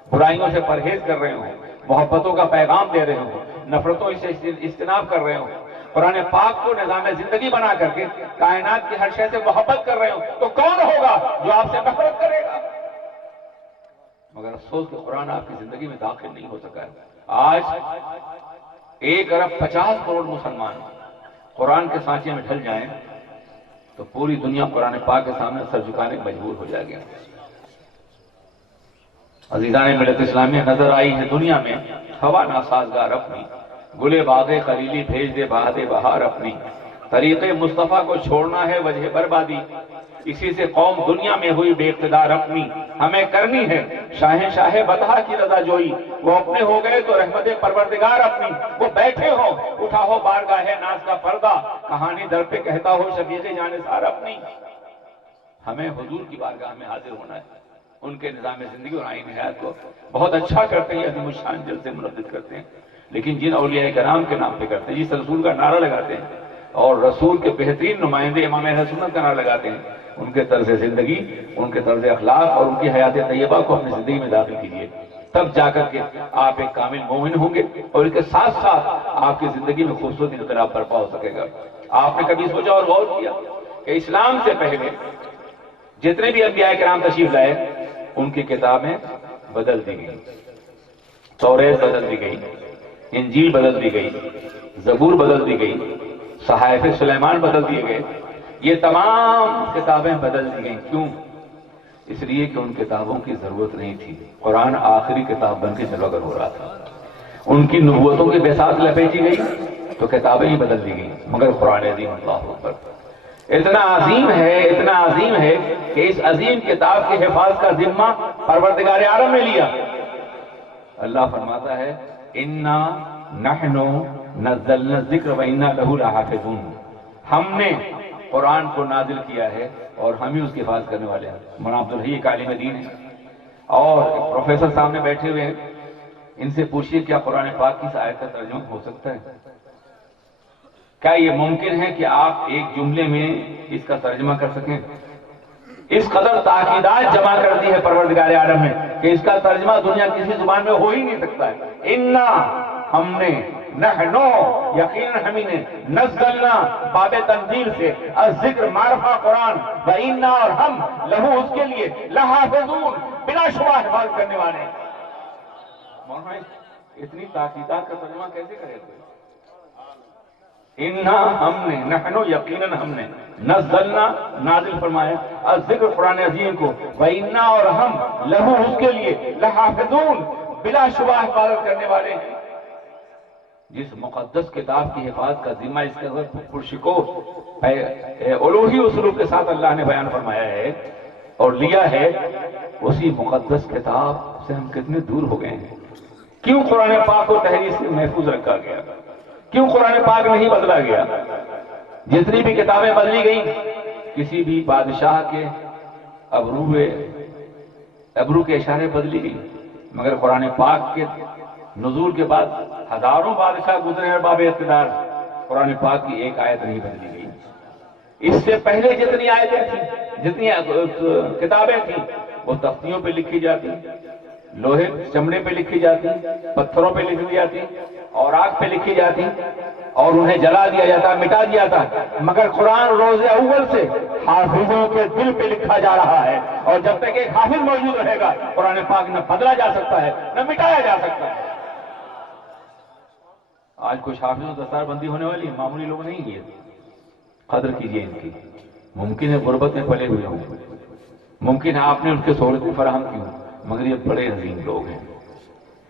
برائیوں سے پرہیز کر رہے ہو، محبتوں کا پیغام دے رہے ہو، نفرتوں سے اجتناب کر رہے ہو، قرآن پاک کو نظام زندگی بنا کر کے کائنات کی ہر شے سے محبت کر رہے ہو، تو کون ہوگا جو آپ سے نفرت کرے گا؟ مگر افسوس کہ قرآن آپ کی زندگی میں داخل نہیں ہو سکا ہے۔ آج 1,50,00,000,000 مسلمان قرآن کے سانچے میں ڈھل جائیں تو پوری دنیا قرآن پاک کے سامنے سر جھکانے مجبور ہو جائے گا۔ عزیزان ملت اسلامیہ، نظر آئی ہے دنیا میں ہوا ناسازگار اپنی، گلے باغ خلیلی بھیج دے بہاد بہار اپنی، طریق مصطفیٰ کو چھوڑنا ہے وجہ بربادی، اسی سے قوم دنیا میں ہوئی بے اقتدار اپنی، ہمیں کرنی ہے شاہ بطحا کی رضا جوئی، وہ اپنے ہو گئے تو رحمت پروردگار اپنی، وہ بیٹھے ہو اٹھا ہو بارگاہ ناز کا پردہ، کہانی در پہ کہتا ہو شفیق جانثار اپنی۔ ہمیں حضور کی بارگاہ میں حاضر ہونا ہے، ان کے نظام زندگی اور آئین حیات کو بہت اچھا کرتے ہیں، عظیم الشان جلسے منعقد کرتے ہیں، لیکن جن اولیاء کرام کے نام پہ کرتے ہیں، جس رسول کا نعرہ لگاتے ہیں اور رسول کے بہترین نمائندے امام اہل سنت کا نعرہ لگاتے ہیں، ان کے طرز زندگی، ان کے طرز اخلاق اور ان کی حیات طیبہ کو اپنی زندگی میں داخل کیجئے، تب جا کر کے آپ ایک کامل مومن ہوں گے اور اس کے ساتھ ساتھ آپ کی زندگی میں خوبصورت انقلاب برپا ہو سکے گا۔ آپ نے کبھی سوچا اور غور کیا کہ اسلام سے پہلے جتنے بھی انبیاء کرام تشریف لائے ان کی کتابیں بدل دی گئی، توریت بدل دی گئی، انجیل بدل دی گئی، زبور بدل دی گئی، صحائف سلیمان بدل دیے گئے، یہ تمام کتابیں بدل دی گئیں۔ کیوں؟ اس لیے کہ ان کتابوں کی ضرورت نہیں تھی، قرآن آخری کتاب بن کے جلوگر ہو رہا تھا، ان کی نبوتوں کے بساط لپیٹی گئی تو کتابیں ہی بدل دی گئیں، مگر قرآن عظیم اللہ اکبر اتنا عظیم ہے، اتنا عظیم ہے کہ اس عظیم کتاب کی حفاظت کا ذمہ پروردگار عالم نے لیا۔ اللہ فرماتا ہے اِنَّا نَحْنُ نَزَّلْنَا الذِّكْرَ وَإِنَّا لَهُ لَحَافِظُونَ، ہم نے قرآن کو نازل کیا ہے اور ہم ہی اس کی حفاظت کرنے والے ہیں۔ مولانا عبدالحی ایک عالم دین ہے اور ایک پروفیسر سامنے بیٹھے ہوئے ہیں، ان سے پوچھئے کیا قرآن پاک کی اس آیت کا ترجمہ ہو سکتا ہے؟ کیا یہ ممکن ہے کہ آپ ایک جملے میں اس کا ترجمہ کر سکیں؟ اس قدر تاکیدات جمع کر دی ہے پروردگار عالم نے کہ اس کا ترجمہ دنیا کسی زبان میں ہو ہی نہیں سکتا ہے۔ اِنَّا، ہم نے، نحنو، یقیناً ہمیں نے، نزلنا باب تنزیل سے، الذکر معرفہ قرآن، وَإِنَّا، اور ہم، لہو اس کے لیے، لحافظون، بلا شبہ حفاظت کرنے والے ہیں۔ مولانا اتنی تاکیدات کا ترجمہ کیسے کرے گا؟ اِنَّا، ہم نے، نحنو، یقیناً ہم نے، نزلنا، نازل فرمایا، الذکر قرآن عظیم کو، وَإِنَّا، اور ہم، لہو اس کے لیے، لحافظون، بلا شبہ حفاظت کرنے والے ہیں۔ جس مقدس کتاب کی حفاظت کا ذمہ اس کے پرشکو الوہی اسلوب کے ساتھ اللہ نے بیان فرمایا ہے اور لیا ہے، اسی مقدس کتاب سے ہم کتنے دور ہو گئے ہیں۔ کیوں قرآن پاک کو تحریف سے محفوظ رکھا گیا؟ کیوں قرآن پاک نہیں بدلا گیا؟ جتنی بھی کتابیں بدلی گئیں کسی بھی بادشاہ کے ابرو کے اشارے بدلی گئی، مگر قرآن پاک کے نزول کے بعد ہزاروں بادشاہ گزرے ہیں باب اقتدار، قرآن پاک کی ایک آیت نہیں بدلی گئی۔ اس سے پہلے جتنی آیتیں تھیں، جتنی کتابیں تھیں، وہ تختیوں پہ لکھی جاتی، لوہے چمڑے پہ لکھی جاتی، پتھروں پہ لکھی جاتی اور آگ پہ لکھی جاتی اور انہیں جلا دیا جاتا، مٹا دیا جاتا، مگر قرآن روز اول سے حافظوں کے دل پہ لکھا جا رہا ہے، اور جب تک ایک حافظ موجود رہے گا قرآن پاک نہ بدلا جا سکتا ہے نہ مٹایا جا سکتا ہے۔ آج کچھ حافظ و دستار بندی ہونے والی معمولی لوگ نہیں ہیں، قدر کیجئے ان کی۔ ممکن ہے غربت میں پلے ہوئے ہوں، ممکن ہے آپ نے ان کے سہولتیں فراہم کی ہوں، مگر یہ بڑے عظیم لوگ ہیں،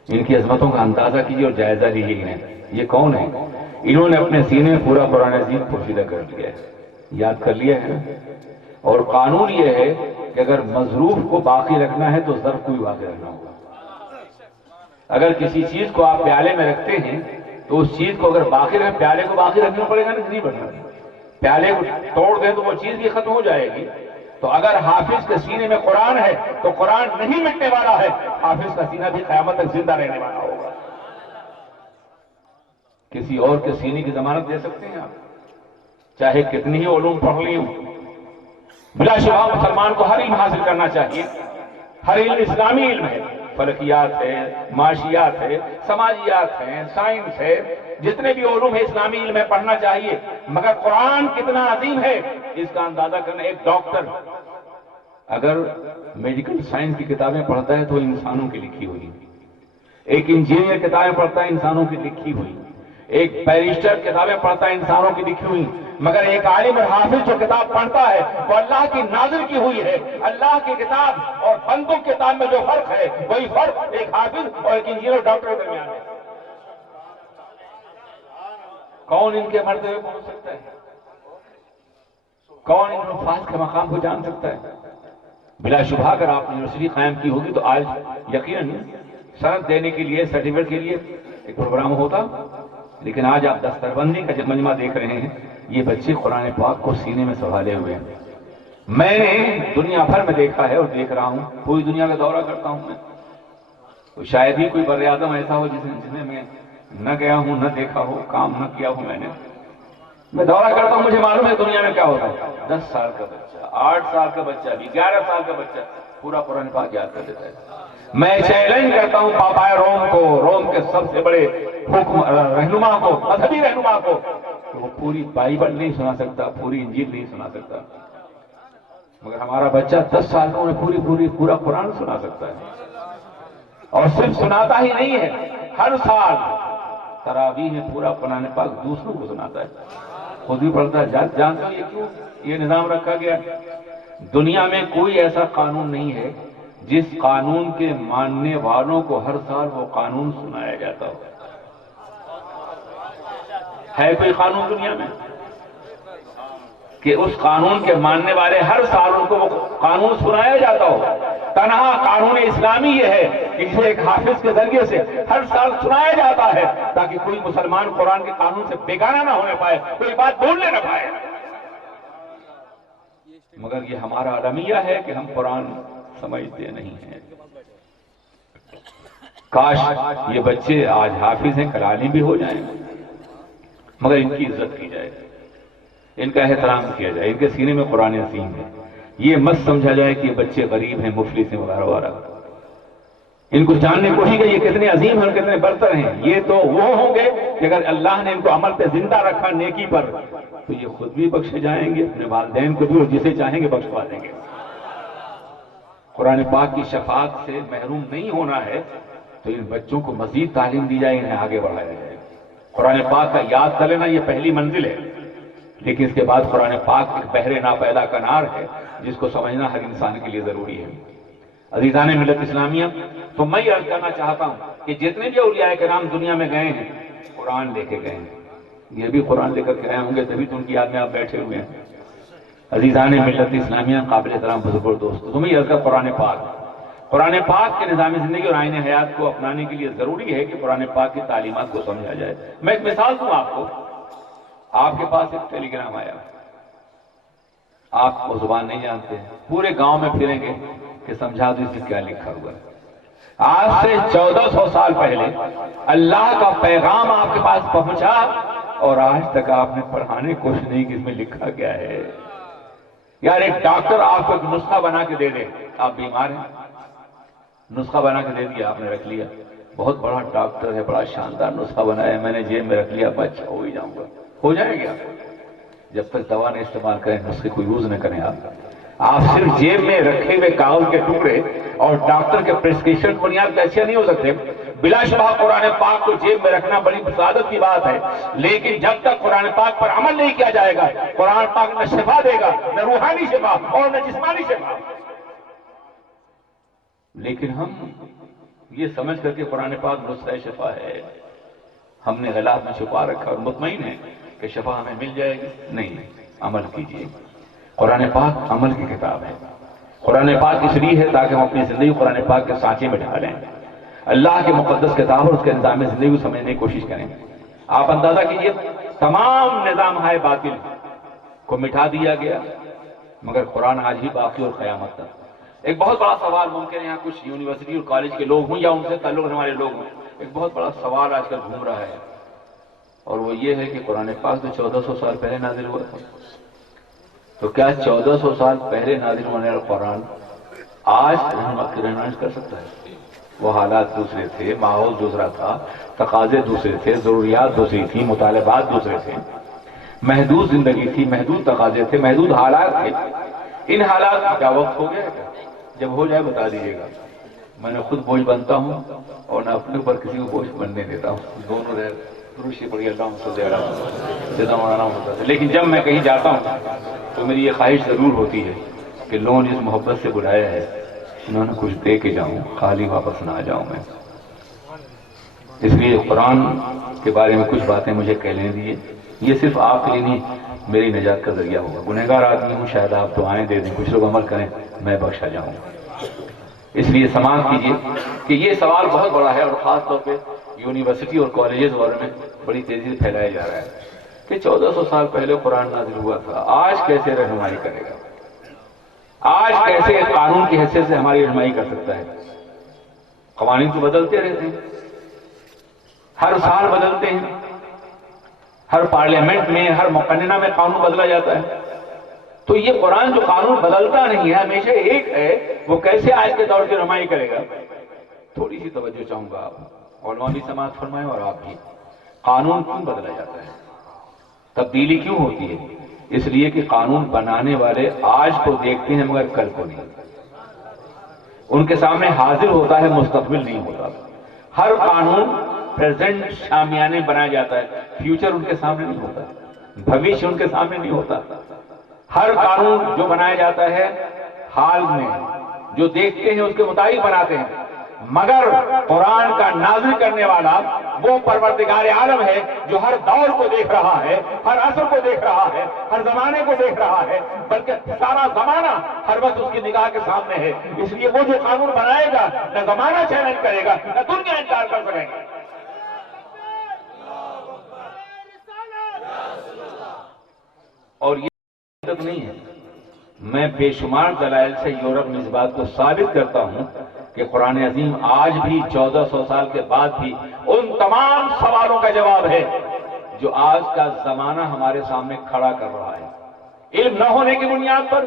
ان کی عظمتوں کا اندازہ کیجئے اور جائزہ لیجئے انہیں، یہ کون ہے؟ انہوں نے اپنے سینے میں پورا قرآن عظیم پوشیدہ کر لیا ہے، یاد کر لیا ہے نا؟ اور قانون یہ ہے کہ اگر مظروف کو باقی رکھنا ہے تو ظرف کو بھی باقی رکھنا ہوگا۔ اگر کسی چیز کو آپ پیالے میں رکھتے ہیں تو اس چیز کو اگر باقی رکھیں، پیالے کو باقی رکھنا پڑے گا نا، نہیں بڑھنا۔ پیالے کو توڑ دیں تو وہ چیز بھی ختم ہو جائے گی۔ تو اگر حافظ کے سینے میں قرآن ہے تو قرآن نہیں مٹنے والا ہے، حافظ کا سینہ بھی قیامت تک زندہ رہنے والا ہوگا۔ کسی اور کے سینے کی ضمانت دے سکتے ہیں آپ؟ چاہے کتنی ہی علوم پڑھ لی ہوں، بلا شبہ مسلمان کو ہر علم حاصل کرنا چاہیے۔ ہر علم اسلامی علم ہے، فلکیات ہے، معاشیات ہے، سماجیات ہیں، سائنس ہے، جتنے بھی علوم ہے اسلامی علم ہے، پڑھنا چاہیے، مگر قرآن کتنا عظیم ہے اس کا اندازہ کرنا۔ ایک ڈاکٹر اگر میڈیکل سائنس کی کتابیں پڑھتا ہے تو انسانوں کی لکھی ہوئی، ایک انجینئر کتابیں پڑھتا ہے انسانوں کی لکھی ہوئی، ایک بیرسٹر کتابیں پڑھتا ہے انسانوں کی لکھی ہوئی، مگر ایک عالم اور حافظ جو کتاب پڑھتا ہے وہ اللہ کی نازل کی ہوئی ہے۔ اللہ کی کتاب اور بندوں کی کتاب میں جو فرق ہے وہی فرق ایک حافظ اور ایک انجینئر ڈاکٹر کے درمیان ہے۔ کون ان کے مرتبے پہ پہنچ سکتا ہے؟ کون ان الفاظ کے مقام کو جان سکتا ہے؟ بلا شبہ اگر آپ نے یونیورسٹی قائم کی ہوگی تو آج یقیناً سند دینے کے لیے، سرٹیفکیٹ کے لیے ایک پروگرام ہوتا، لیکن آج آپ دستربندی کا مجمع دیکھ رہے ہیں، یہ بچے قرآن پاک کو سینے میں سنبھالے ہوئے ہیں۔ میں نے دنیا بھر میں دیکھا ہے اور دیکھ رہا ہوں، پوری دنیا کا دورہ کرتا ہوں میں، تو شاید ہی کوئی بر اعظم ایسا ہو جسے میں نہ گیا ہوں، نہ دیکھا ہو، کام نہ کیا ہو میں دورہ کرتا ہوں، مجھے معلوم ہے دنیا میں کیا ہوتا ہے۔ 10 سال کا بچہ، 8 سال کا بچہ بھی، 11 سال کا بچہ پورا قرآن پاک یاد کر دیتا ہے۔ میں چیلنج کرتا ہوں پاپائے روم کو، روم کے سب سے بڑے رہنما کو، مذہبی رہنما کو، کہ وہ پوری بائبل نہیں سنا سکتا، پوری انجیل نہیں سنا سکتا، مگر ہمارا بچہ 10 سال کا پورا قرآن سنا سکتا ہے۔ اور صرف سناتا ہی نہیں ہے، ہر سال تراویح میں پورا قرآن پاک دوسروں کو سناتا ہے، خود بھی پڑھتا ہے۔ جانتا ہوں یہ کیوں یہ نظام رکھا گیا؟ دنیا میں کوئی ایسا قانون نہیں ہے جس قانون کے ماننے والوں کو ہر سال وہ قانون سنایا جاتا ہو۔ ہے کوئی قانون دنیا میں کہ اس قانون کے ماننے والے ہر سال ان کو وہ قانون سنایا جاتا ہو؟ تنہا قانون اسلامی یہ ہے کہ جسے ایک حافظ کے ذریعے سے ہر سال سنایا جاتا ہے تاکہ کوئی مسلمان قرآن کے قانون سے بیگانہ نہ ہونے پائے، کوئی بات بولنے نہ پائے۔ مگر یہ ہمارا المیہ ہے کہ ہم قرآن سمجھتے نہیں ہیں۔ کاش یہ بچے آج حافظ ہیں، کل عالم بھی ہو جائیں، مگر ان کی عزت کی جائے، ان کا احترام کیا جائے، ان کے سینے میں قرآن عظیم ہے۔ یہ مت سمجھا جائے کہ یہ بچے غریب ہیں، مفلس ہیں وغیرہ وغیرہ۔ ان کو جاننے کو ہی کہ یہ کتنے عظیم ہیں اور کتنے برتر ہیں۔ یہ تو وہ ہوں گے کہ اگر اللہ نے ان کو عمل پہ زندہ رکھا نیکی پر تو یہ خود بھی بخشے جائیں گے، اپنے والدین کو بھی، اور جسے چاہیں گے بخشوا دیں گے۔ قرآن پاک کی شفاعت سے محروم نہیں ہونا ہے تو ان بچوں کو مزید تعلیم دی جائے، انہیں آگے بڑھایا جائے۔ قرآن پاک کا یاد کر لینا یہ پہلی منزل ہے، لیکن اس کے بعد قرآن پاک ایک بحر ناپیدا کنار ہے جس کو سمجھنا ہر انسان کے لیے ضروری ہے۔ عزیزان ملت اسلامیہ، تو میں یہ عرض کرنا چاہتا ہوں کہ جتنے بھی اولیاء کرام دنیا میں گئے ہیں قرآن لے کے گئے ہیں، یہ بھی قرآن لے کر کے آئے ہوں گے، تبھی تو ان کی یاد میں آپ بیٹھے ہوئے ہیں۔ عزیزان ملت اسلامیہ، قابل احترام بزرگ اور دوستو، تمہیں یہ عرض قرآن پاک قرآن پاک کے نظام زندگی اور آئین حیات کو اپنانے کے لیے ضروری ہے کہ قرآن پاک کی تعلیمات کو سمجھا جائے۔ میں ایک مثال دوں آپ کو، آپ کے پاس ایک ٹیلی گرام آیا، آپ وہ زبان نہیں جانتے ہیں، پورے گاؤں میں پھریں گے کہ سمجھا دو اس میں کیا لکھا ہوا ہے۔ آج سے 1400 سال پہلے اللہ کا پیغام آپ کے پاس پہنچا اور آج تک آپ نے پڑھانے کی کوشش نہیں کہ اس میں لکھا کیا ہے۔ یار ایک ڈاکٹر آپ کو ایک نسخہ بنا کے دے دے، آپ بیمار ہیں، نسخہ بنا کے دے دیا، آپ نے رکھ لیا، بہت بڑا ڈاکٹر ہے، بڑا شاندار نسخہ بنایا ہے، میں نے جیب میں رکھ لیا، اب اچھا ہو ہی جاؤں گا، ہو جائے گا؟ جب تک دوا نہیں استعمال کریں، نسخے کو یوز نہ کریں، آپ صرف جیب میں رکھے ہوئے کاغذ کے ٹکڑے اور ڈاکٹر کے پرسکرپشن بنیاد پہ اچھے نہیں ہو سکتے۔ بلا شبہ قرآن پاک کو جیب میں رکھنا بڑی سعادت کی بات ہے، لیکن جب تک قرآن پاک پر عمل نہیں کیا جائے گا، قرآن پاک نہ شفا دے گا، نہ روحانی شفا اور نہ جسمانی شفا۔ لیکن ہم یہ سمجھ کر کے قرآن پاک نسخہ شفا ہے، ہم نے غلاف میں چھپا رکھا اور مطمئن ہے کہ شفا ہمیں مل جائے گی۔ نہیں، عمل کیجیے۔ قرآن پاک عمل کی کتاب ہے، قرآن پاک اس لیے ہے تاکہ ہم اپنی زندگی قرآن پاک کے سانچے میں ڈھالیں، اللہ کے مقدس کتاب اور اس کے نظام زندگی کو سمجھنے کی کوشش کریں۔ آپ اندازہ کیجئے، تمام نظام ہائے باطل کو مٹھا دیا گیا، مگر قرآن آج بھی باقی اور قیامت تک۔ ایک بہت بڑا سوال، ممکن ہے یہاں کچھ یونیورسٹی اور کالج کے لوگ ہوں یا ان سے تعلق رکھنے والے لوگ ہوں، ایک بہت بڑا سوال آج کل گھوم رہا ہے، اور وہ یہ ہے کہ قرآن پاک تو 1400 سال پہلے نازل ہوا تھا، تو کیا 1400 سال پہلے نازل ہونے والا قرآن آج رہنمائی کر سکتا ہے؟ وہ حالات دوسرے تھے، ماحول دوسرا تھا، تقاضے دوسرے تھے، ضروریات دوسری تھی، مطالبات دوسرے تھے، محدود زندگی تھی، محدود تقاضے تھے، محدود حالات تھے۔ ان حالات کا کیا وقت ہو گیا؟ جب ہو جائے بتا دیجیے گا۔ میں نے خود بوجھ بنتا ہوں اور نہ اپنے اوپر کسی کو بوجھ بننے دیتا ہوں، دونوں رہے دروشی پڑی اللہ صلی اللہ علیہ وسلم۔ لیکن جب میں کہیں جاتا ہوں تو میری یہ خواہش ضرور ہوتی ہے کہ لوگوں نے اس محبت سے بلایا ہے، انہوں نے کچھ دے کے جاؤں، خالی واپس نہ آ جاؤں میں۔ اس لیے قرآن کے بارے میں کچھ باتیں مجھے کہنے دیے، یہ صرف آپ کے لیے نہیں، میری نجات کا ذریعہ ہوگا۔ گنہگار آدمی ہوں، شاید آپ دعائیں دے دیں، کچھ لوگ عمل کریں، میں بخشا جاؤں۔ اس لیے سماعت کیجیے کہ یہ سوال بہت بڑا ہے، اور خاص طور پہ یونیورسٹی اور کالجز وغیرہ میں بڑی تیزی سے پھیلایا جا رہا ہے کہ 1400 سال پہلے قرآن نازل ہوا تھا، آج کیسے رہنمائی کرے گا؟ آج کیسے قانون کی حیثیت سے ہماری رہنمائی کر سکتا ہے؟ قوانین تو بدلتے رہتے ہیں، ہر سال بدلتے ہیں، ہر پارلیمنٹ میں، ہر مقننہ میں قانون بدلا جاتا ہے، تو یہ قرآن جو قانون بدلتا نہیں ہے، ہمیشہ ایک ہے، وہ کیسے آج کے دور کی رہنمائی کرے گا؟ تھوڑی سی توجہ چاہوں گا، آپ علماء بھی سماعت فرمائیں اور آپ بھی۔ قانون کیوں بدلا جاتا ہے؟ تبدیلی کیوں ہوتی ہے؟ اس لیے کہ قانون بنانے والے آج کو دیکھتے ہیں مگر کل کو نہیں، ان کے سامنے حاضر ہوتا ہے، مستقبل نہیں ہوتا۔ ہر قانون پریزنٹ شامیانے بنایا جاتا ہے، فیوچر ان کے سامنے نہیں ہوتا، بھوشیہ ان کے سامنے نہیں ہوتا۔ ہر قانون جو بنایا جاتا ہے حال میں جو دیکھتے ہیں اس کے مطابق بناتے ہیں، مگر قرآن کا نازل کرنے والا وہ پروردگار عالم ہے جو ہر دور کو دیکھ رہا ہے، ہر عصر کو دیکھ رہا ہے، ہر زمانے کو دیکھ رہا ہے، بلکہ سارا زمانہ ہر وقت اس کی نگاہ کے سامنے ہے۔ اس لیے وہ جو قانون بنائے گا، نہ زمانہ چیلنج کرے گا، نہ دنیا انکار کر سکے گی۔ اور یہ نہیں ہے، میں بے شمار دلائل سے یورپ میں اس بات کو ثابت کرتا ہوں کہ قرآن عظیم آج بھی 1400 سال کے بعد بھی ان تمام سوالوں کا جواب ہے جو آج کا زمانہ ہمارے سامنے کھڑا کر رہا ہے۔ علم نہ ہونے کی بنیاد پر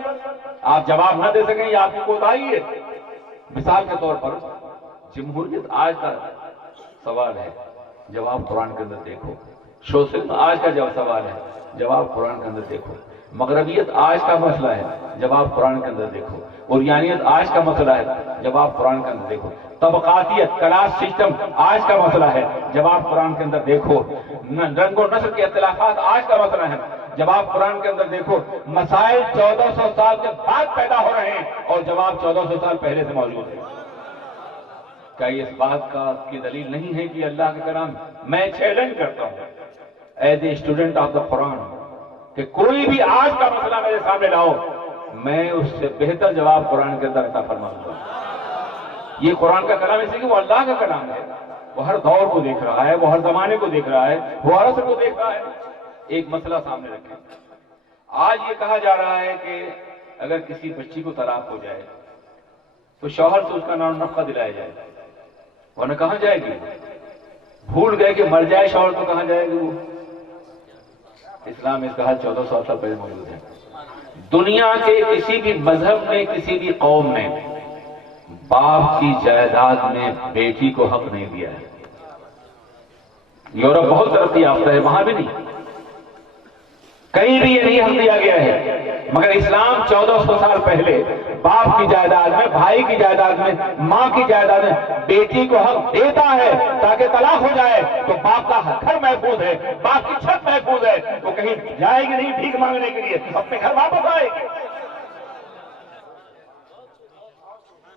آپ جواب نہ دے سکیں، یہ آپ کی کوتاہی ہے۔ مثال کے طور پر جمہوریت آج کا سوال ہے، جواب قرآن کے اندر دیکھو۔ سوشلزم آج کا سوال ہے، جواب قرآن کے اندر دیکھو۔ مغربیت آج کا مسئلہ ہے، جواب قرآن کے اندر دیکھو۔ اوریانیت آج کا مسئلہ ہے، جواب قرآن کے اندر دیکھو۔ طبقاتیت، کلاس سسٹم آج کا مسئلہ ہے، جواب قرآن کے اندر دیکھو۔ رنگ و نسل کے اختلافات آج کا مسئلہ ہے، جواب قرآن کے اندر دیکھو۔ مسائل 1400 سال کے بعد پیدا ہو رہے ہیں اور جواب 1400 سال پہلے سے موجود ہے۔ کیا یہ اس بات کی دلیل نہیں ہے کہ اللہ کا کلام؟ میں چیلنج کرتا ہوں as a student of the Quran کہ کوئی بھی آج کا مسئلہ میرے سامنے لاؤ، میں اس سے بہتر جواب قرآن کے اندر عطا فرما دوں گا۔ یہ قرآن کا کلام اس لیے کہ وہ اللہ کا کلام ہے، وہ ہر دور کو دیکھ رہا ہے، وہ ہر زمانے کو دیکھ رہا ہے، وہ ہر عصر کو دیکھ رہا ہے۔ ایک مسئلہ سامنے رکھیں، آج یہ کہا جا رہا ہے کہ اگر کسی بچی کو طلاق ہو جائے تو شوہر سے اس کا نام نفقہ دلایا جائے، ورنہ کہاں جائے گی؟ بھول گئے کہ مر جائے شوہر تو کہاں جائے گی وہ؟ اسلام اس کا حل 1400 سال پہلے موجود ہے۔ دنیا کے کسی بھی مذہب میں، کسی بھی قوم نے باپ کی جائیداد میں بیٹی کو حق نہیں دیا ہے۔ یورپ بہت ترقی یافتہ ہے، وہاں بھی نہیں، کہیں بھی یہ نہیں حق دیا گیا ہے، مگر اسلام 1400 سال پہلے باپ کی جائیداد میں، بھائی کی جائیداد میں، ماں کی جائیداد میں بیٹی کو حق دیتا ہے تاکہ طلاق ہو جائے تو باپ کا گھر محفوظ ہے، باپ کی چھت محفوظ ہے، وہ کہیں جائے گی نہیں بھیک مانگنے کے لیے، اپنے گھر واپس آئے گی۔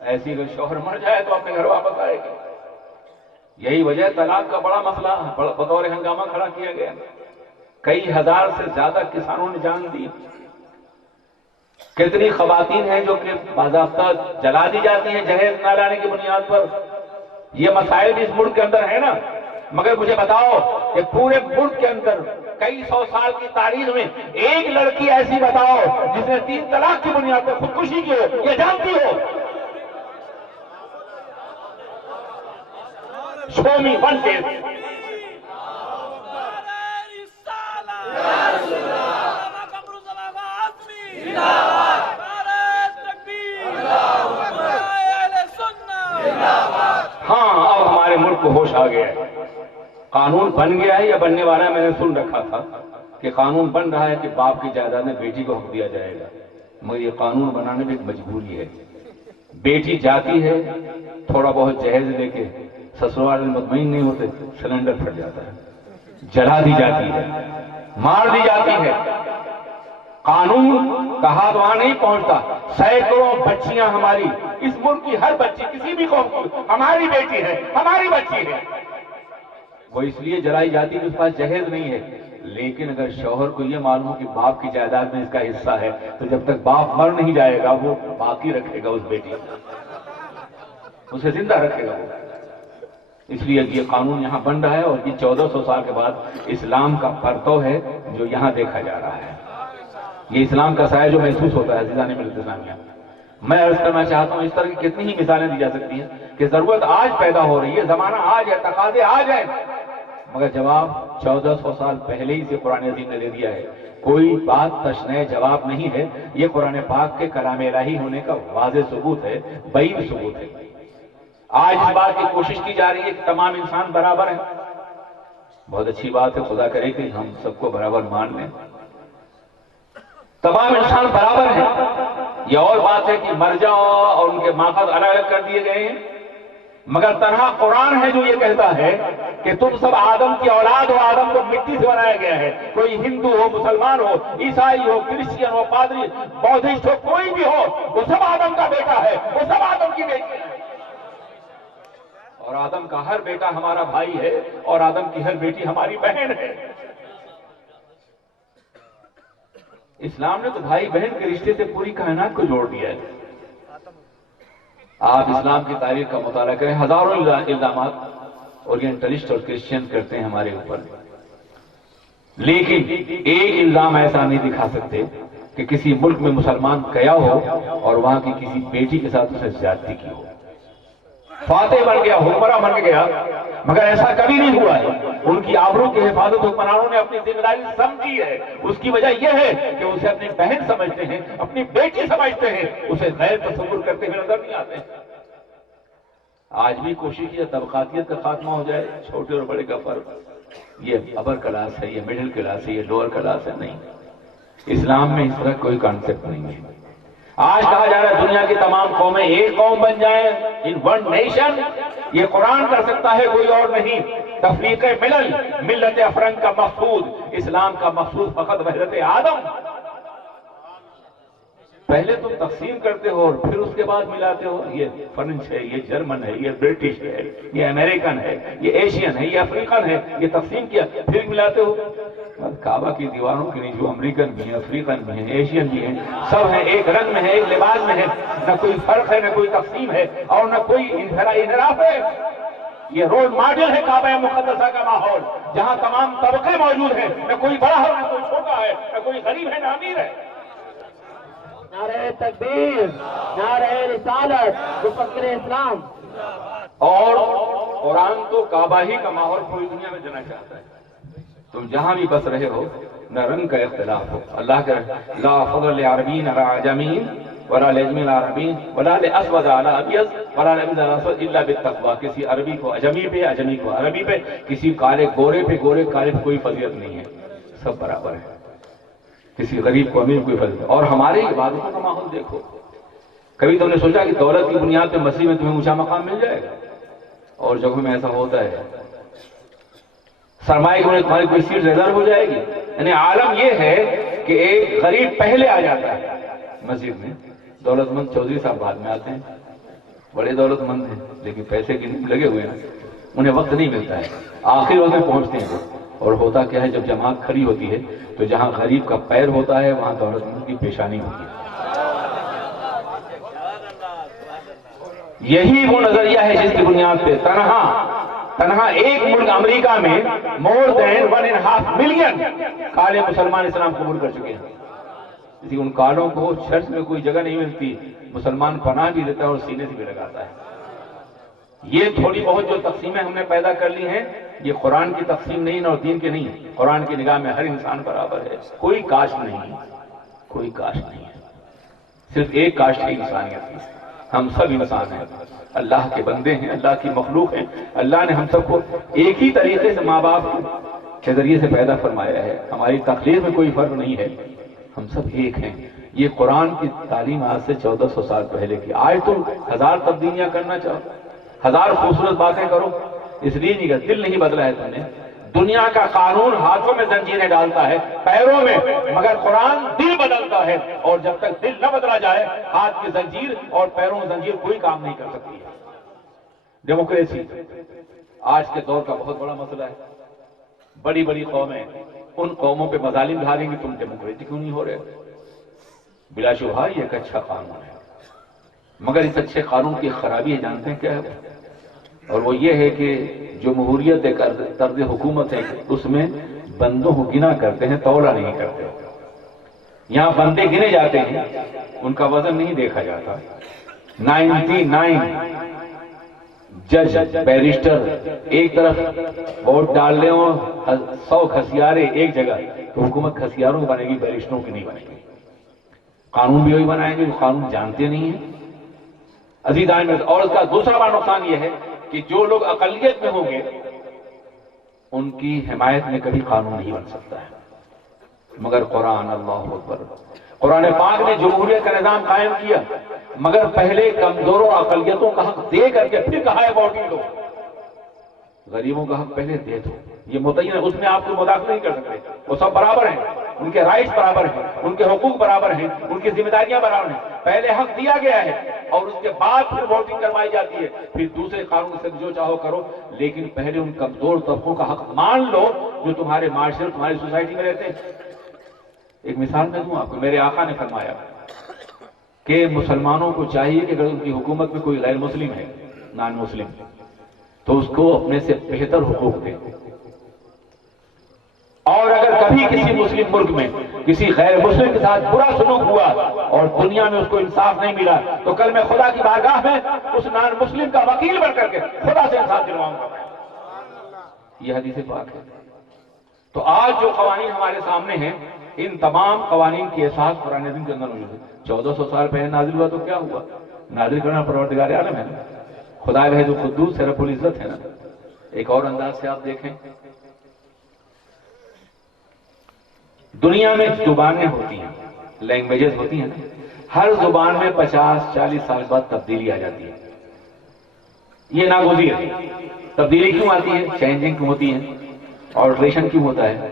ایسی اگر شوہر مر جائے تو اپنے گھر واپس آئے گی۔ یہی وجہ طلاق کا بڑا مسئلہ بطور ہنگامہ کھڑا کیا گیا، کئی ہزار سے زیادہ کسانوں نے جان دی، کتنی خواتین ہیں جو کہ باضابطہ جلا دی جاتی ہیں جہیز نہ لانے کی بنیاد پر۔ یہ مسائل بھی اس ملک کے اندر ہے نا، مگر مجھے بتاؤ کہ پورے ملک کے اندر کئی سو سال کی تاریخ میں ایک لڑکی ایسی بتاؤ جس نے 3 طلاق کی بنیاد پر خودکشی کی ہو، یہ جانتی ہو؟ Show me one case. ہاں اب ہمارے ملک کو ہوش آ گیا ہے، قانون بن گیا ہے یا بننے والا ہے۔ میں نے سن رکھا تھا کہ قانون بن رہا ہے کہ باپ کی جائیداد میں بیٹی کو حق دیا جائے گا، مگر یہ قانون بنانے میں ایک مجبوری ہے۔ بیٹی جاتی ہے تھوڑا بہت جہیز لے کے، سسرال مطمئن نہیں ہوتے، سلنڈر پھٹ جاتا ہے، جلا دی جاتی ہے، مار دی جاتی ہے، قانون کا ہاتھ وہاں نہیں پہنچتا۔ سینکڑوں بچیاں ہماری، اس ملک کی ہر بچی کسی بھی قوم کی ہماری بیٹی ہے، ہماری بچی ہے، وہ اس لیے جلائی جاتی کہ اس پاس جہیز نہیں ہے۔ لیکن اگر شوہر کو یہ معلوم ہو کہ باپ کی جائیداد میں اس کا حصہ ہے تو جب تک باپ مر نہیں جائے گا وہ باقی رکھے گا اس بیٹی کو، اسے زندہ رکھے گا وہ۔ اس لیے یہ قانون یہاں بن رہا ہے اور یہ 1400 سال کے بعد اسلام کا پرتو ہے جو یہاں دیکھا جا رہا ہے۔ یہ اسلام کا سایہ جو محسوس ہوتا ہے عزیزان ملت اسلامیہ۔ میں عرض کرنا چاہتا ہوں اس طرح کی کتنی ہی مثالیں دی جا سکتی ہیں کہ ضرورت آج پیدا ہو رہی ہے، زمانہ آج ہے، تقاضے آج ہیں، مگر جواب 1400 سال پہلے ہی سے قرآن عظیم نے دے دیا ہے۔ کوئی بات تشنہ جواب نہیں ہے، یہ قرآن پاک کے کلام الہی ہونے کا واضح ثبوت ہے، بین ثبوت ہے۔ آج اس بات کی کوشش کی جا رہی ہے کہ تمام انسان برابر ہیں، بہت اچھی بات ہے، خدا کرے کہ ہم سب کو برابر مان لیں، تمام انسان برابر ہیں۔ یہ اور بات ہے کہ مرجع اور ان کے ماخذ الگ الگ کر دیے گئے ہیں، مگر تنہا قرآن ہے جو یہ کہتا ہے کہ تم سب آدم کی اولاد ہو، آدم کو مٹی سے بنایا گیا ہے، کوئی ہندو ہو، مسلمان ہو، عیسائی ہو، کرسچین ہو، پادری، بودھسٹ ہو، کوئی بھی ہو، وہ سب آدم کا بیٹا ہے، وہ سب آدم کی بیٹی ہے، اور آدم کا ہر بیٹا ہمارا بھائی ہے اور آدم کی ہر بیٹی ہماری بہن ہے۔ اسلام نے تو بھائی بہن کے رشتے سے پوری کائنات کو جوڑ دیا ہے۔ آپ اسلام کی تاریخ کا مطالعہ کریں، ہزاروں الزامات اورینٹلسٹ اور کرسچین کرتے ہیں ہمارے اوپر، لیکن ایک الزام ایسا نہیں دکھا سکتے کہ کسی ملک میں مسلمان گیا ہو اور وہاں کی کسی بیٹی کے ساتھ اسے زیادتی کی ہو۔ فاتح بن گیا، حکمراں بن گیا، مگر ایسا کبھی نہیں ہوا ہے۔ ان کی آبرو کی حفاظت حکمرانوں نے اپنی ذمہ داری سمجھی ہے۔ اس کی وجہ یہ ہے کہ اسے اپنی بہن سمجھتے ہیں، اپنی بیٹی سمجھتے ہیں، اسے غیر تصور کرتے ہوئے نظر نہیں آتے۔ آج بھی کوشش کی طبقاتیت کا خاتمہ ہو جائے، چھوٹے اور بڑے کا فرق، یہ اپر کلاس ہے، یہ مڈل کلاس ہے، یہ لوور کلاس ہے، نہیں، اسلام میں اس طرح کوئی کانسیپٹ نہیں ہے۔ آج کہا جا رہا ہے دنیا کی تمام قومیں ایک قوم بن جائیں، ان ون نیشن، یہ قرآن کر سکتا ہے، کوئی اور نہیں۔ تفریق ملل، ملت افرنگ کا مقصود، اسلام کا مقصود فقط وحدت آدم، پہلے تم تقسیم کرتے ہو اور پھر اس کے بعد ملاتے ہو، یہ فرنچ ہے، یہ جرمن ہے، یہ برٹش ہے، یہ امریکن ہے، یہ ایشین ہے، یہ افریقن ہے، یہ تقسیم کیا پھر ملاتے ہو۔ کعبہ کی دیواروں کے نیچے جو امریکن بھی ہیں، افریقن بھی ہیں، ایشین بھی ہیں، سب ہیں، ایک رنگ میں ہے، ایک لباس میں ہے، نہ کوئی فرق ہے، نہ کوئی تقسیم ہے، اور نہ کوئی انحراف ہے۔ یہ رول ماڈل ہے کعبہ مقدسہ کا ماحول، جہاں تمام طبقے موجود ہیں، نہ کوئی بڑا ہے، نہ کوئی چھوٹا ہے، نہ کوئی غریب ہے، نہ امیر ہے۔ نعرہ تکبیر، نعرہ رسالت، مفکر اسلام۔ اور قرآن تو کعبہ ہی کا ماحول پوری دنیا میں دینا چاہتا ہے۔ تم جہاں بھی بس رہے ہو نہ رنگ کا اختلاف ہو، اللہ کا لا فضل لعربین علی عجمین ولا لعجمی عربین ولا لاسود علی ابیض ولا لابیض علی اسود الا بالتقوی۔ کسی عربی کو عجمی پہ، عجمی کو عربی پہ، کسی کالے گورے پہ، گورے کالے پہ کوئی فضیلت نہیں ہے، سب برابر ہے۔ کسی غریب کو امیر کوئی فضیلت۔ اور ہمارے عبادتوں کا ماحول دیکھو، کبھی تم نے سوچا کہ دولت کی بنیاد پہ مسیح میں تمہیں اونچا مقام مل جائے گا؟ اور جگہوں میں ایسا ہوتا ہے، سرمایہ کی تمہاری کوئی سیٹ ریزرو ہو جائے گی۔ یعنی عالم یہ ہے کہ ایک غریب پہلے آ جاتا ہے مسجد میں، دولت مند چودھری صاحب بعد میں آتے ہیں، بڑے دولت مند ہیں لیکن پیسے کے لگے ہوئے ہیں، انہیں وقت نہیں ملتا ہے، آخر وقت میں پہنچتے ہیں وہ۔ اور ہوتا کیا ہے، جب جماعت کھڑی ہوتی ہے تو جہاں غریب کا پیر ہوتا ہے وہاں دولت مند کی پیشانی ہوتی ہے۔ یہی وہ نظریہ ہے جس کی بنیاد پہ تنہا ایک ملک امریکہ میں مور دین 1.5 ملین کالے مسلمان اسلام قبول کر چکے ہیں۔ اسی ان کالوں کو چرچ میں کوئی جگہ نہیں ملتی، مسلمان پناہ بھی دیتا ہے اور سینے سے بھی لگاتا ہے۔ یہ تھوڑی بہت جو تقسیمیں ہم نے پیدا کر لی ہیں، یہ قرآن کی تقسیم نہیں اور دین کے نہیں۔ قرآن کی نگاہ میں ہر انسان برابر ہے، کوئی کاسٹ نہیں، کوئی کاسٹ نہیں ہے، صرف ایک کاسٹ ہے انسانیت کی۔ ہم سب انسان ہیں، اللہ کے بندے ہیں، اللہ کی مخلوق ہیں۔ اللہ نے ہم سب کو ایک ہی طریقے سے ماں باپ کے ذریعے سے پیدا فرمایا ہے، ہماری تخلیق میں کوئی فرق نہیں ہے، ہم سب ایک ہیں۔ یہ قرآن کی تعلیم آج سے 1400 سال پہلے کی۔ آج تم 1000 تبدیلیاں کرنا چاہو، 1000 خوبصورت باتیں کرو، اس لیے نہیں کہ دل نہیں بدلا ہے تم نے۔ دنیا کا قانون ہاتھوں میں زنجیریں ڈالتا ہے، پیروں میں، مگر قرآن دل بدلتا ہے، اور جب تک دل نہ بدلا جائے ہاتھ کی زنجیر اور پیروں کی زنجیر کوئی کام نہیں کر سکتی ہے۔ ڈیموکریسی آج کے دور کا بہت بڑا مسئلہ ہے۔ بڑی بڑی قومیں ان قوموں پہ مظالم ڈھاریں گی، تم ڈیموکریسی کیوں نہیں ہو رہے؟ بلا شبہ یہ ایک اچھا قانون ہے، مگر اس اچھے قانون کی خرابی جانتے ہیں کیا ہے؟ اور وہ یہ ہے کہ جمہوریت ایک طرز حکومت ہے، اس میں بندوں کو گنا کرتے ہیں، تولا نہیں کرتے۔ یہاں بندے گنے جاتے ہیں، ان کا وزن نہیں دیکھا جاتا۔ 99 جج بیرسٹر ایک طرف ووٹ ڈال لیں اور 100 کھسیارے ایک جگہ، تو حکومت کھسیاروں کی بنے گی، بیرسٹروں کی نہیں بنے گی۔ قانون بھی وہی بنائیں گے جو قانون جانتے نہیں ہیں۔ عزیزان میں، اور اس کا دوسرا بڑا نقصان یہ ہے کہ جو لوگ اقلیت میں ہوں گے ان کی حمایت میں کبھی قانون نہیں بن سکتا ہے، مگر قرآن، اللہ اکبر، قرآن پاک نے جمہوریت کا نظام قائم کیا، مگر پہلے کمزوروں اقلیتوں کا حق دے کر کے پھر کہا ہے ووٹنگ دو، غریبوں کا حق پہلے دے دو۔ یہ متعین ہے، اس میں آپ کو مداخلت نہیں کر سکتے، وہ سب برابر ہیں، ان کے رائٹس برابر ہیں، ان کے حقوق برابر ہیں، ان کی ذمہ داریاں برابر ہیں۔ پہلے حق دیا گیا ہے اور اس کے بعد پھر ووٹنگ کروائی جاتی ہے، پھر دوسرے قانون سے جو چاہو کرو، لیکن پہلے ان کمزور طبقوں کا حق مان لو جو تمہارے معاشرے، تمہاری سوسائٹی میں رہتے ہیں۔ ایک مثال میں دوں آپ کو، میرے آقا نے فرمایا کہ مسلمانوں کو چاہیے کہ اگر ان کی حکومت میں کوئی غیر مسلم ہے، نان مسلم، تو اس کو اپنے سے بہتر حقوق دیں، اور اگر کبھی کسی مسلم ملک میں کسی غیر مسلم کے ساتھ برا سلوک ہوا اور دنیا میں اس کو انصاف نہیں ملا، تو کل میں خدا کی بارگاہ میں اس نان مسلم کا وکیل بن کر کے خدا سے انصاف دلواؤں گا۔ یہ حدیث پاک ہے۔ تو آج جو قوانین ہمارے سامنے ہیں، ان تمام قوانین کی احساس قرآن عظیم کے اندر موجود ہے۔ 1400 سال پہلے نازل ہوا تو کیا ہوا؟ نازل کرنا پروردگار عالم ہے نا، خدا وحید القدوس ہے، رب العزت ہے نا۔ ایک اور انداز سے آپ دیکھیں، دنیا میں زبانیں ہوتی ہیں، لینگویجز ہوتی ہیں، ہر زبان میں 50-40 سال بعد تبدیلی آ جاتی ہے۔ یہ ناگزیر ہے۔ تبدیلی کیوں آتی ہے؟ چینجنگ کیوں ہوتی ہے؟ آلٹریشن کیوں ہوتا ہے؟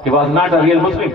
he was not a real Muslim,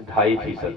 2.5%,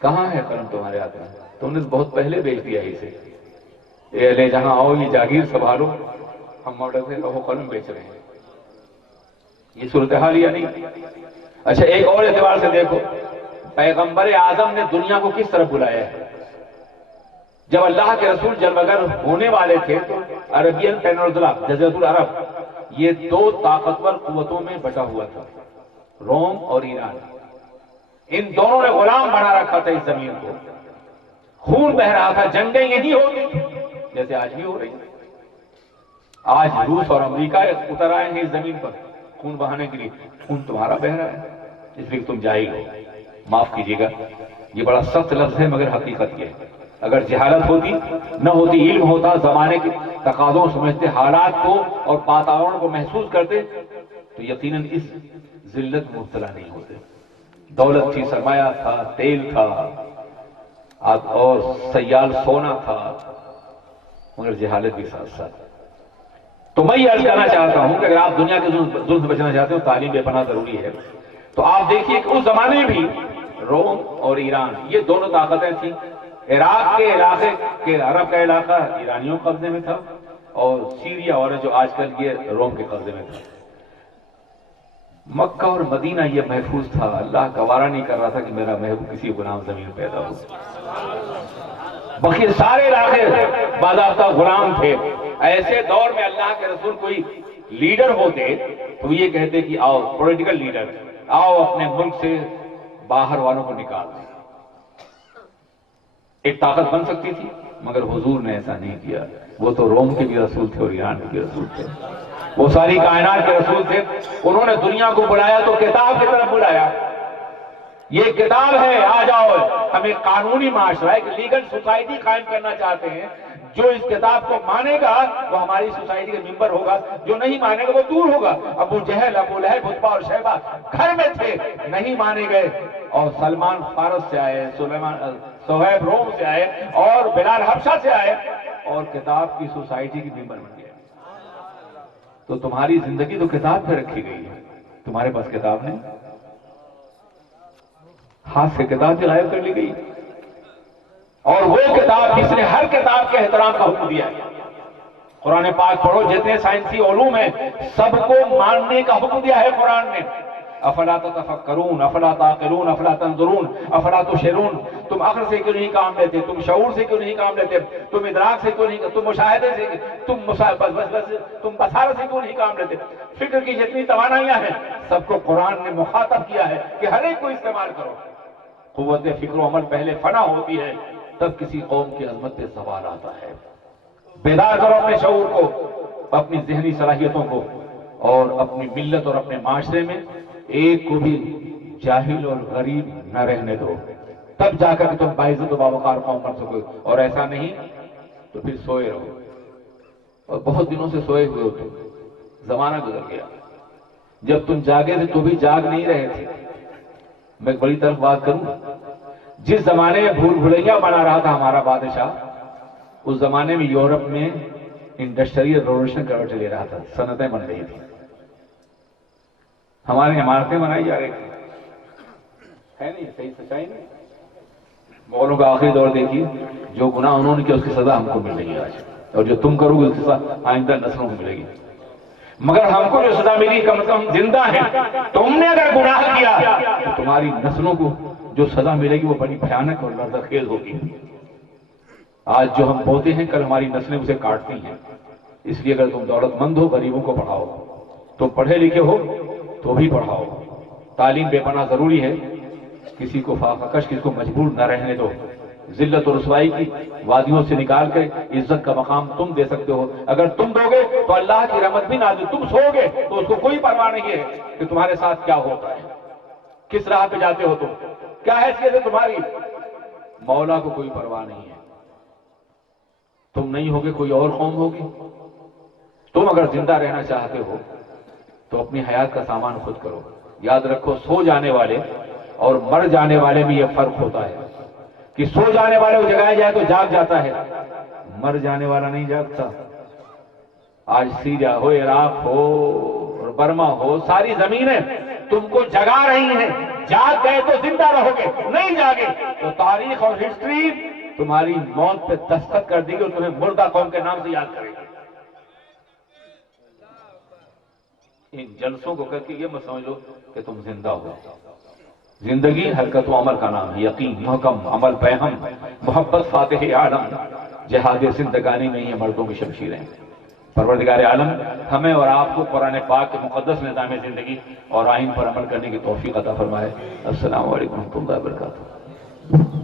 کہاں ہے قلم تمہارے ہاتھ میں؟ تم نے بہت پہلے بیچ دیا اسے. اے لے جہاں آؤ یہ جاگیر سنبھالو، ہم ماڈل سے لوہو قلم بیچ رہے ہیں. یہ صورتحال یا نہیں؟ اچھا ایک اور اعتبار سے دیکھو، پیغمبر اعظم نے دنیا کو کس طرف بلایا ہے؟ جب اللہ کے رسول جلوگر ہونے والے تھے تو عربین پیننسولا، جزیرۃ العرب، یہ دو طاقتور قوتوں میں بٹا ہوا تھا، روم اور ایران. ان دونوں نے غلام بنا رکھا تھا اس زمین کو. خون بہ رہا تھا، جنگیں یہی ہوتی جیسے آج بھی ہو رہی ہیں. آج روس اور امریکہ اتر آئے ہیں اس زمین پر خون بہانے کے لیے. خون تمہارا بہ رہا ہے اس لیے تم جاہل ہو. معاف کیجیے گا، یہ بڑا سخت لفظ ہے مگر حقیقت یہ ہے. اگر جہالت ہوتی، نہ ہوتی، علم ہوتا، زمانے کے تقاضوں سمجھتے، حالات کو اور واتاورن کو محسوس کرتے تو یقیناً اس ذلت میں مبتلا نہیں ہوتے. دولت تھی، سرمایہ تھا، تیل تھا اور سیال سونا تھا، مگر جہالت بھی ساتھ ساتھ. تو میں یہ عرض کرنا چاہتا ہوں کہ اگر آپ دنیا کے ظلم سے بچنا چاہتے ہو، تعلیم بے پناہ ضروری ہے. تو آپ دیکھیے کہ اس زمانے میں بھی روم اور ایران یہ دونوں طاقتیں تھیں. عراق کے علاقے کے عرب کا علاقہ ایرانیوں کے قبضے میں تھا اور سیریا اور جو آج کل یہ روم کے قبضے میں تھا. مکہ اور مدینہ یہ محفوظ تھا. اللہ گوارا نہیں کر رہا تھا کہ میرا محبوب کسی غلام زمین پیدا ہو. باقی سارے علاقے باضابطہ غلام تھے. ایسے دور میں اللہ کے رسول کوئی لیڈر ہوتے تو یہ کہتے کہ آؤ پولیٹیکل لیڈر، آؤ اپنے ملک سے باہر والوں کو نکال دیں. ایک طاقت بن سکتی تھی مگر حضور نے ایسا نہیں کیا. وہ تو روم کے بھی رسول تھے اور ایران کے بھی رسول تھے، وہ ساری کائنات کے رسول تھے. انہوں نے دنیا کو بلایا تو کتاب کی طرف بلایا. یہ کتاب ہے، آ جاؤ. ہم ایک قانونی معاشرہ، ایک لیگل سوسائٹی قائم کرنا چاہتے ہیں. جو اس کتاب کو مانے گا وہ ہماری سوسائٹی کے ممبر ہوگا، جو نہیں مانے گا وہ دور ہوگا. ابو جہل، ابو لہب، عتبہ اور شیبہ گھر میں تھے، نہیں مانے گئے. اور سلمان فارس سے آئے، صہیب روم سے آئے اور بلال حبشہ سے آئے اور کتاب کی سوسائٹی کی ممبر بن گئے. تو تمہاری زندگی تو کتاب پہ رکھی گئی ہے، تمہارے پاس کتاب نہیں. ہاتھ سے کتاب غائب کر لی گئی. اور وہ کتاب جس نے ہر کتاب کے احترام کا حکم دیا ہے. قرآن پاک پڑھو، جتنے سائنسی علوم ہیں سب کو ماننے کا حکم دیا ہے قرآن نے. افلا تتفکرون، افلا تعقلون، افلا تنظرون، افلا تشعرون. تم عقل سے کیوں نہیں کام لیتے؟ تم شعور سے کیوں نہیں کام لیتے؟ تم ادراک سے کیوں نہیں، تم مشاہدے سے، تم بصارت سے کیوں نہیں کام لیتے؟ فکر کی جتنی توانائیاں ہیں سب کو قرآن نے مخاطب کیا ہے کہ ہر ایک کو استعمال کرو. قوت فکر و عمل پہلے فنا ہوتی ہے تب کسی قوم کی عظمت پہ سوال آتا ہے. بیدار کرو اپنے شعور کو، اپنی ذہنی صلاحیتوں کو، اور اپنی ملت اور اپنے معاشرے میں ایک کو بھی جاہل اور غریب نہ رہنے دو. تب جا کر تم باعزت و باوقار قوم بن سکو. اور ایسا نہیں تو پھر سوئے رہو، اور بہت دنوں سے سوئے ہوئے ہو تم. زمانہ گزر گیا. جب تم جاگے تھے تو بھی جاگ نہیں رہے تھے. میں ایک بڑی طرف بات کروں، جس زمانے میں بھول بھلیاں بنا رہا تھا ہمارا بادشاہ، اس زمانے میں یورپ میں انڈسٹریل ریولوشن کروٹ لے رہا تھا، صنعتیں بن رہی تھی، ہماری عمارتیں بنائی جا رہی تھی. ہے نہیں صحیح سچائی نہیں؟ مغلوں کا آخری دور دیکھیے، جو گناہ انہوں نے کیا اس کی سزا ہم کو مل رہی ہے آج، اور جو تم کرو گے اس کی سزا آئندہ نسلوں کو ملے گی. مگر ہم کو جو سزا ملی کم از کم زندہ ہیں. تم نے اگر گناہ کیا تو تمہاری نسلوں کو جو سزا ملے گی وہ بڑی بھیانک اور لرزخیز ہوگی. آج جو ہم بوتے ہیں کل ہماری نسلیں اسے کاٹتی ہیں. اس لیے اگر تم دولت مند ہو غریبوں کو پڑھاؤ، تم پڑھے لکھے ہو تو بھی پڑھاؤ. تعلیم بے پناہ ضروری ہے. کسی کو فاقہ کش، کسی کو مجبور نہ رہنے دو. ذلت و رسوائی کی وادیوں سے نکال کے عزت کا مقام تم دے سکتے ہو. اگر تم دو گے تو اللہ کی رحمت بھی نازل. تم سو گے تو اس کو کوئی پرواہ نہیں ہے کہ تمہارے ساتھ کیا ہوتا ہے، کس راہ پہ جاتے ہو، تم کیا حیثیت ہے تمہاری. مولا کو کوئی پرواہ نہیں ہے. تم نہیں ہوگے کوئی اور قوم ہوگی. تم اگر زندہ رہنا چاہتے ہو تو اپنی حیات کا سامان خود کرو. یاد رکھو، سو جانے والے اور مر جانے والے میں یہ فرق ہوتا ہے کہ سو جانے والے کو جگایا جائے تو جاگ جاتا ہے، مر جانے والا نہیں جاگتا. آج سیریا ہو، عراق ہو اور برما ہو، ساری زمینیں تم کو جگا رہی ہیں. جاگ گئے تو زندہ رہو گے, نہیں جاگے تو تاریخ اور ہسٹری تمہاری موت پہ دستخط کر دی گی اور تمہیں مردہ قوم کے نام سے یاد کرے گی. ان جلسوں کو کر کے یہ مت سمجھ لو کہ تم زندہ ہو. زندگی حرکت و عمل کا نام ہے. یقین, محکم, عمل پیہم, محبت فاتح عالم, جہاد زندگانی میں یہ مردوں کی شمشیریں. پروردگار عالم ہمیں اور آپ کو قرآن پاک کے مقدس نظام زندگی اور آئین پر عمل کرنے کی توفیق عطا فرمائے. السلام علیکم ورحمۃ اللہ وبرکاتہ.